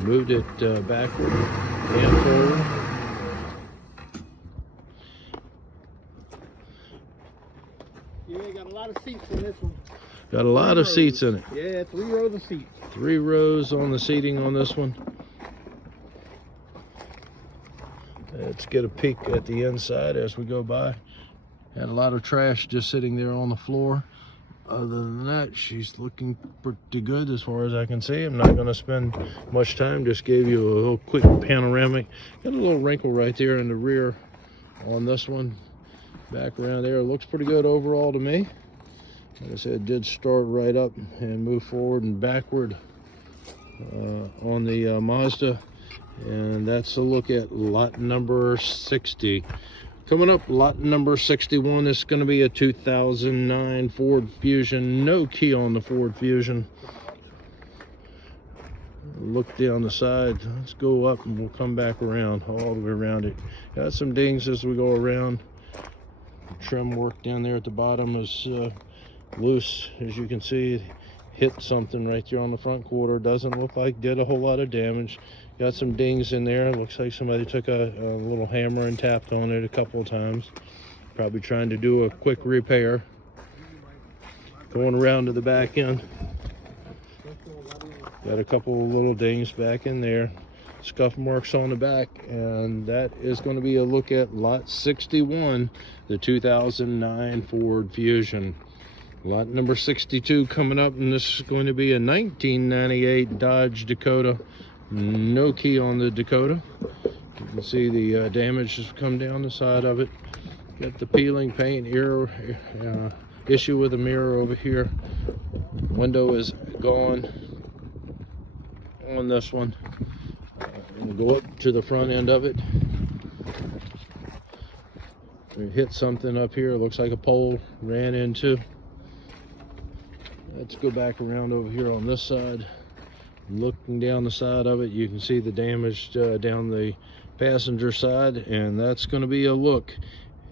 Moved it backward and forward. Yeah, got a lot of seats in this one. Got a lot of seats in it. Yeah, 3 rows of seats. 3 rows on the seating on this one. Let's get a peek at the inside as we go by. Had a lot of trash just sitting there on the floor. Other than that, she's looking pretty good as far as I can see. I'm not going to spend much time. Just gave you a little quick panoramic. Got a little wrinkle right there in the rear on this one. Back around there. Looks pretty good overall to me. Like I said, it did start right up and move forward and backward on the Mazda. And that's a look at lot number 60. Coming up, lot number 61 is going to be a 2009 Ford Fusion. No key on the Ford Fusion. Look down the side. Let's go up and we'll come back around all the way around it. Got some dings as we go around. Trim work down there at the bottom is loose, as you can see. Hit something right there on the front quarter. Doesn't look like did a whole lot of damage. Got some dings in there. Looks like somebody took a little hammer and tapped on it a couple of times. Probably trying to do a quick repair. Going around to the back end. Got a couple of little dings back in there. Scuff marks on the back. And that is going to be a look at lot 61, the 2009 Ford Fusion. Lot number 62 coming up, and this is going to be a 1998 Dodge Dakota. No key on the Dakota. You can see the damage has come down the side of it. Got the peeling paint issue with the mirror over here. Window is gone on this one. I'm gonna go up to the front end of it. We hit something up here. Looks like a pole ran into. Let's go back around over here on this side. Looking down the side of it, you can see the damage down the passenger side, and that's going to be a look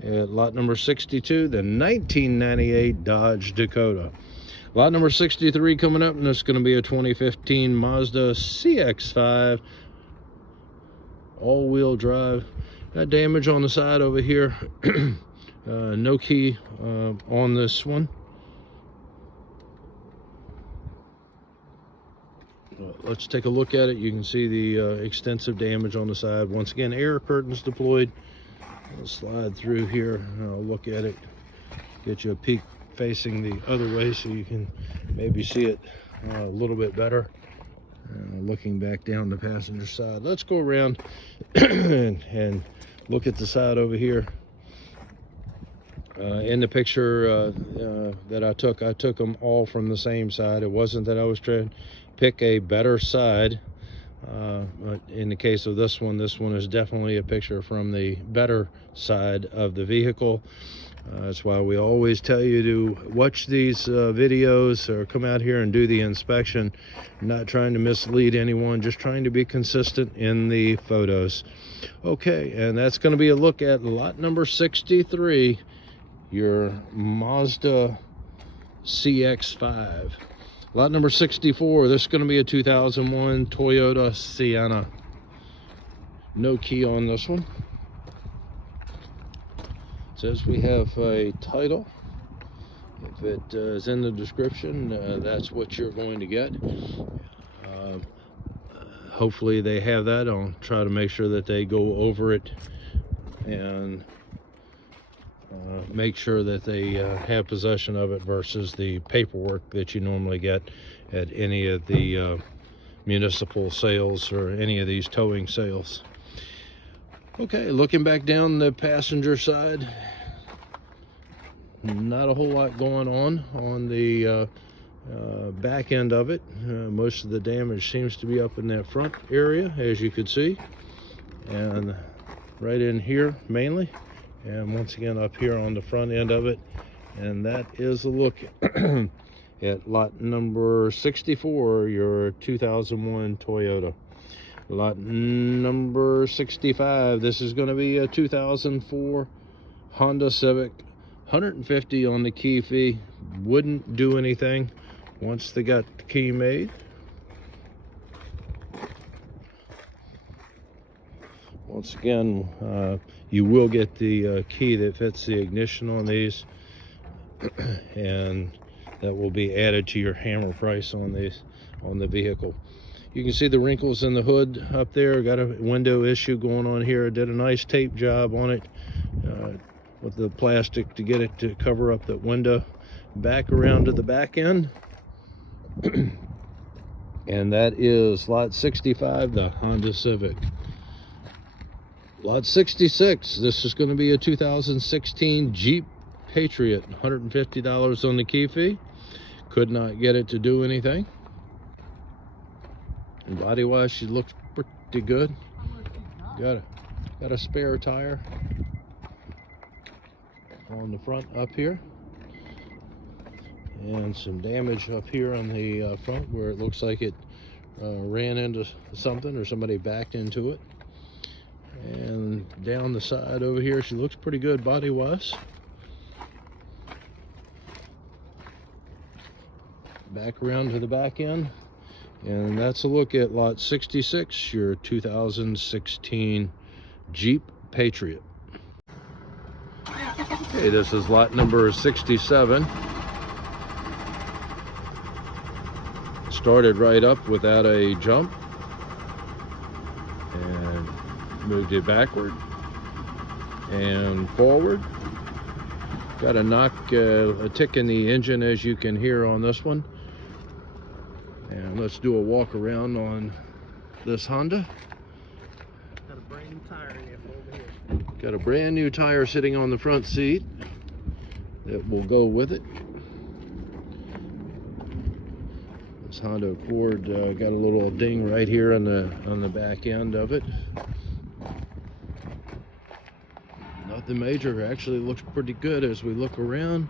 at lot number 62, the 1998 Dodge Dakota. Lot number 63 coming up, and it's going to be a 2015 Mazda CX-5 all-wheel drive. Got damage on the side over here. No key on this one. Let's take a look at it. You can see the extensive damage on the side. Once again, air curtains deployed. I'll slide through here and I'll look at it. Get you a peek facing the other way so you can maybe see it a little bit better. Looking back down the passenger side. Let's go around and look at the side over here. In the picture that I took them all from the same side. It wasn't that I was trying to pick a better side. But in the case of this one is definitely a picture from the better side of the vehicle. That's why we always tell you to watch these videos or come out here and do the inspection. Not trying to mislead anyone, just trying to be consistent in the photos. Okay, and that's going to be a look at lot number 63, your Mazda CX-5. Lot number 64, this is going to be a 2001 Toyota Sienna. No key on this one. Says we have a title. If it is in the description, that's what you're going to get. Hopefully they have that. I'll try to make sure that they go over it and make sure that they have possession of it versus the paperwork that you normally get at any of the municipal sales or any of these towing sales. Okay, looking back down the passenger side, not a whole lot going on the back end of it. Most of the damage seems to be up in that front area, as you could see, and right in here mainly, and once again up here on the front end of it. And that is a look at lot number 64, your 2001 Toyota. Lot number 65, this is going to be a 2004 Honda Civic. 150 on the key fee. Wouldn't do anything once they got the key made. Once again, you will get the key that fits the ignition on these, and that will be added to your hammer price on these, on the vehicle. You can see the wrinkles in the hood up there. Got a window issue going on here. Did a nice tape job on it with the plastic to get it to cover up that window. Back around to the back end. And that is lot 65, the Honda Civic. Lot 66, this is going to be a 2016 Jeep Patriot. $150 on the key fee. Could not get it to do anything. And body wise, she looks pretty good. Got a spare tire on the front up here, and some damage up here on the front where it looks like it ran into something or somebody backed into it. And down the side over here, she looks pretty good body wise. Back around to the back end. And that's a look at lot 66, your 2016 Jeep Patriot. Okay, this is lot number 67. Started right up without a jump and moved it backward and forward. Got a knock, a tick in the engine, as you can hear on this one. And let's do a walk around on this Honda. Got a brand new tire in there over here. Got a brand new tire sitting on the front seat that will go with it. This Honda Accord got a little ding right here on the back end of it. Nothing major. Actually looks pretty good as we look around.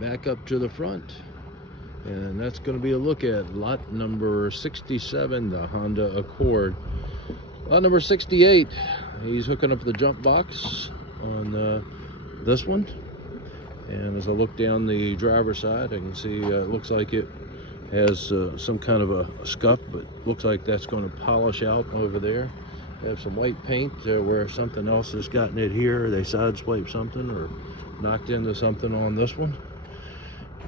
Back up to the front. And that's going to be a look at lot number 67, the Honda Accord. Lot number 68, he's hooking up the jump box on this one. And as I look down the driver's side, I can see it looks like it has some kind of a scuff, but looks like that's going to polish out over there. Have some white paint where something else has gotten it here. They sideswiped something or knocked into something on this one.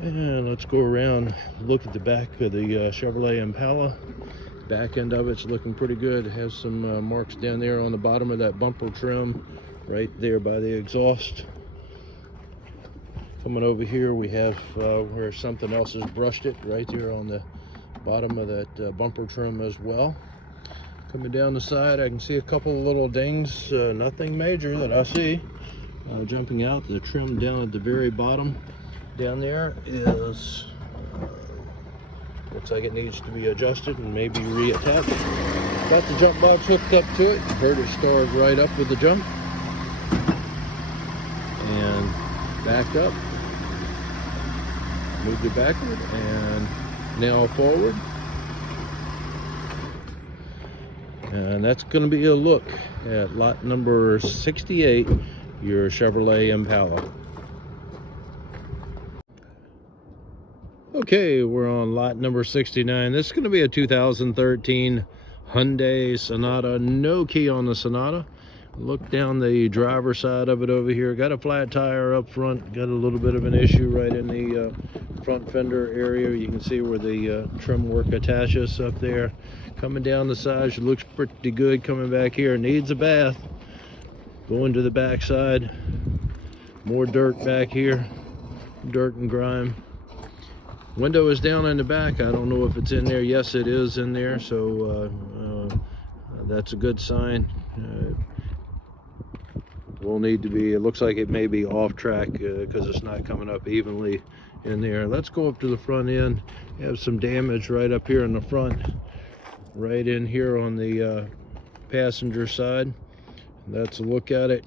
And let's go around, look at the back of the Chevrolet Impala. Back end of it's looking pretty good. It has some marks down there on the bottom of that bumper trim, right there by the exhaust. Coming over here, we have where something else has brushed it, right there on the bottom of that bumper trim as well. Coming down the side, I can see a couple of little dings, nothing major that I see. Jumping out, the trim down at the very bottom. Down there is, looks like it needs to be adjusted and maybe reattached. Got the jump box hooked up to it. Heard it start right up with the jump. back up, moved it backward, and now forward. And that's going to be a look at lot number 68, your Chevrolet Impala. Okay, we're on lot number 69. This is going to be a 2013 Hyundai Sonata. No key on the Sonata. Look down the driver's side of it over here. Got a flat tire up front. Got a little bit of an issue right in the front fender area. You can see where the trim work attaches up there. Coming down the side, she looks pretty good. Coming back here, needs a bath. Going to the back side, more dirt back here, dirt and grime. Window is down in the back. I don't know if it's in there. Yes, it is in there, so that's a good sign. Will need to be, it looks like it may be off track because it's not coming up evenly in there. Let's go up to the front end. You have some damage right up here in the front, right in here on the passenger side. That's a look at it,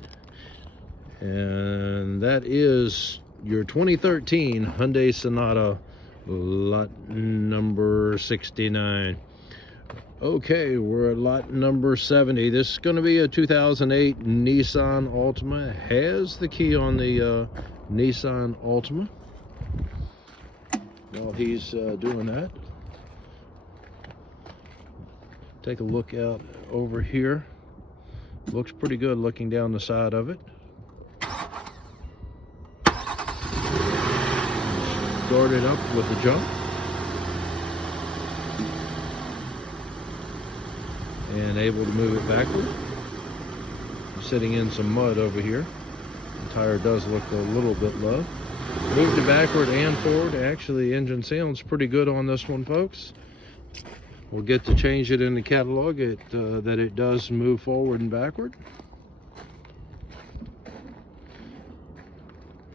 and that is your 2013 Hyundai Sonata, lot number 69. Okay, we're at lot number 70. This is going to be a 2008 Nissan Altima. It has the key on the Nissan Altima. While he's doing that, take a look out over here. Looks pretty good looking down the side of it. Started up with a jump. And able to move it backward. Sitting in some mud over here. The tire does look a little bit low. Moved it backward and forward. Actually, the engine sounds pretty good on this one, folks. We'll get to change it in the catalog that it does move forward and backward.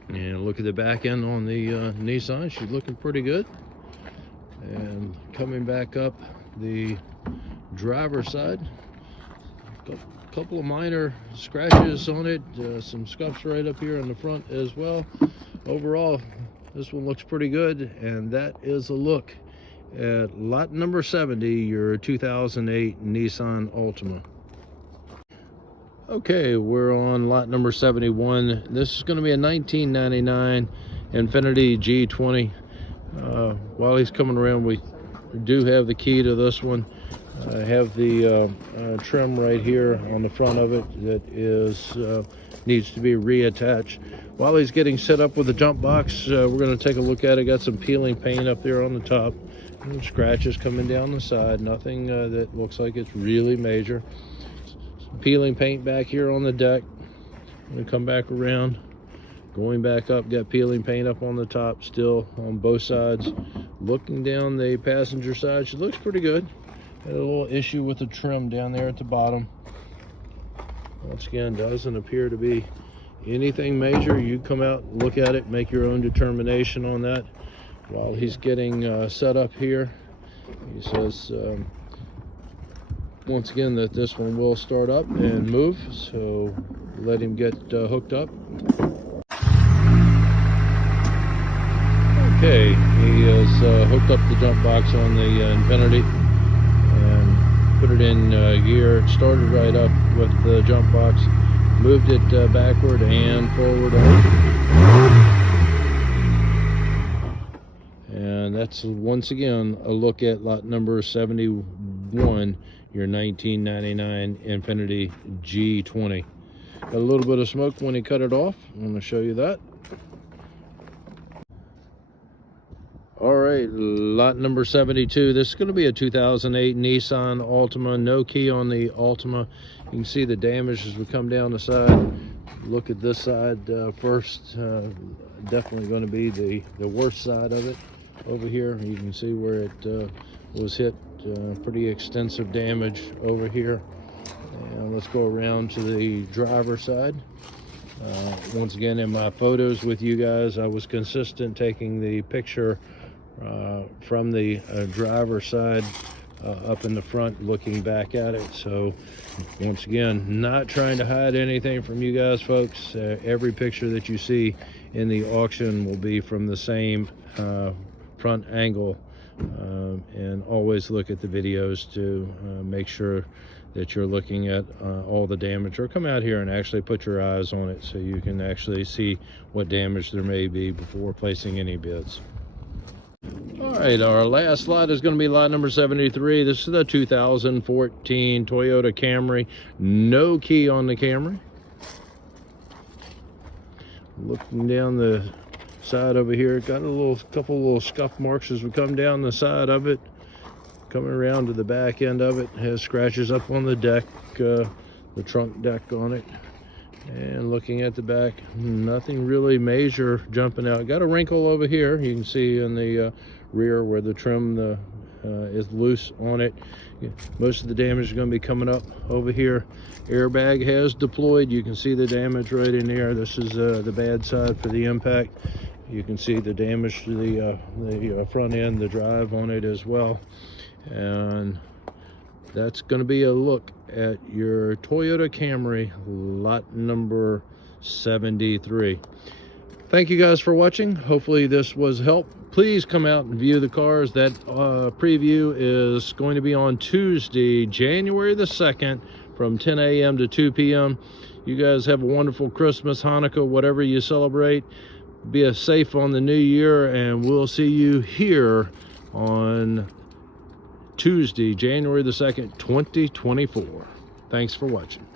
And look at the back end on the Nissan. She's looking pretty good. And coming back up the driver's side, a couple of minor scratches on it, some scuffs right up here in the front as well. Overall, this one looks pretty good, and that is a look at lot number 70, your 2008 Nissan Altima. Okay, we're on lot number 71. This is going to be a 1999 Infiniti G20. While he's coming around, we do have the key to this one. I have the trim right here on the front of it that is needs to be reattached. While he's getting set up with the jump box, we're going to take a look at it. Got some peeling paint up there on the top. Some scratches coming down the side. Nothing that looks like it's really major. Some peeling paint back here on the deck. I'm going to come back around. Going back up, got peeling paint up on the top still on both sides. Looking down the passenger side, she looks pretty good. Had a little issue with the trim down there at the bottom. Once again, doesn't appear to be anything major. You come out, look at it, make your own determination on that. While he's getting set up here, he says once again that this one will start up and move, so let him get hooked up. Okay, he has hooked up the jump box on the Infiniti and put it in gear. It started right up with the jump box, moved it backward and forward on. And that's once again a look at lot number 71, your 1999 Infiniti G20. Got a little bit of smoke when he cut it off. I'm going to show you that. All right, lot number 72. This is going to be a 2008 Nissan Altima. No key on the Altima. You can see the damage as we come down the side. Look at this side first. Definitely going to be the worst side of it. Over here, you can see where it was hit. Pretty extensive damage over here. And let's go around to the driver's side. Once again, in my photos with you guys, I was consistent taking the picture from the driver's side up in the front looking back at it. So once again, not trying to hide anything from you guys, folks. Every picture that you see in the auction will be from the same front angle, and always look at the videos to make sure that you're looking at all the damage, or come out here and actually put your eyes on it so you can actually see what damage there may be before placing any bids. All right, our last lot is going to be lot number 73. This is the 2014 Toyota Camry. No key on the Camry. Looking down the side over here, got a couple little scuff marks as we come down the side of it. Coming around to the back end of it, has scratches up on the deck, the trunk deck on it. And looking at the back, nothing really major jumping out. Got a wrinkle over here, you can see in the rear where the trim is loose on it. Most of the damage is going to be coming up over here. Airbag has deployed. You can see the damage right in there. This is the bad side for the impact. You can see the damage to the front end, the drive on it as well. And that's going to be a look at your Toyota Camry, lot number 73. Thank you guys for watching. Hopefully this was help. Please come out and view the cars. That preview is going to be on Tuesday, January the 2nd, from 10 a.m. to 2 p.m. You guys have a wonderful Christmas, Hanukkah, whatever you celebrate. Be safe on the new year, and we'll see you here on Tuesday, January the 2nd, 2024. Thanks for watching.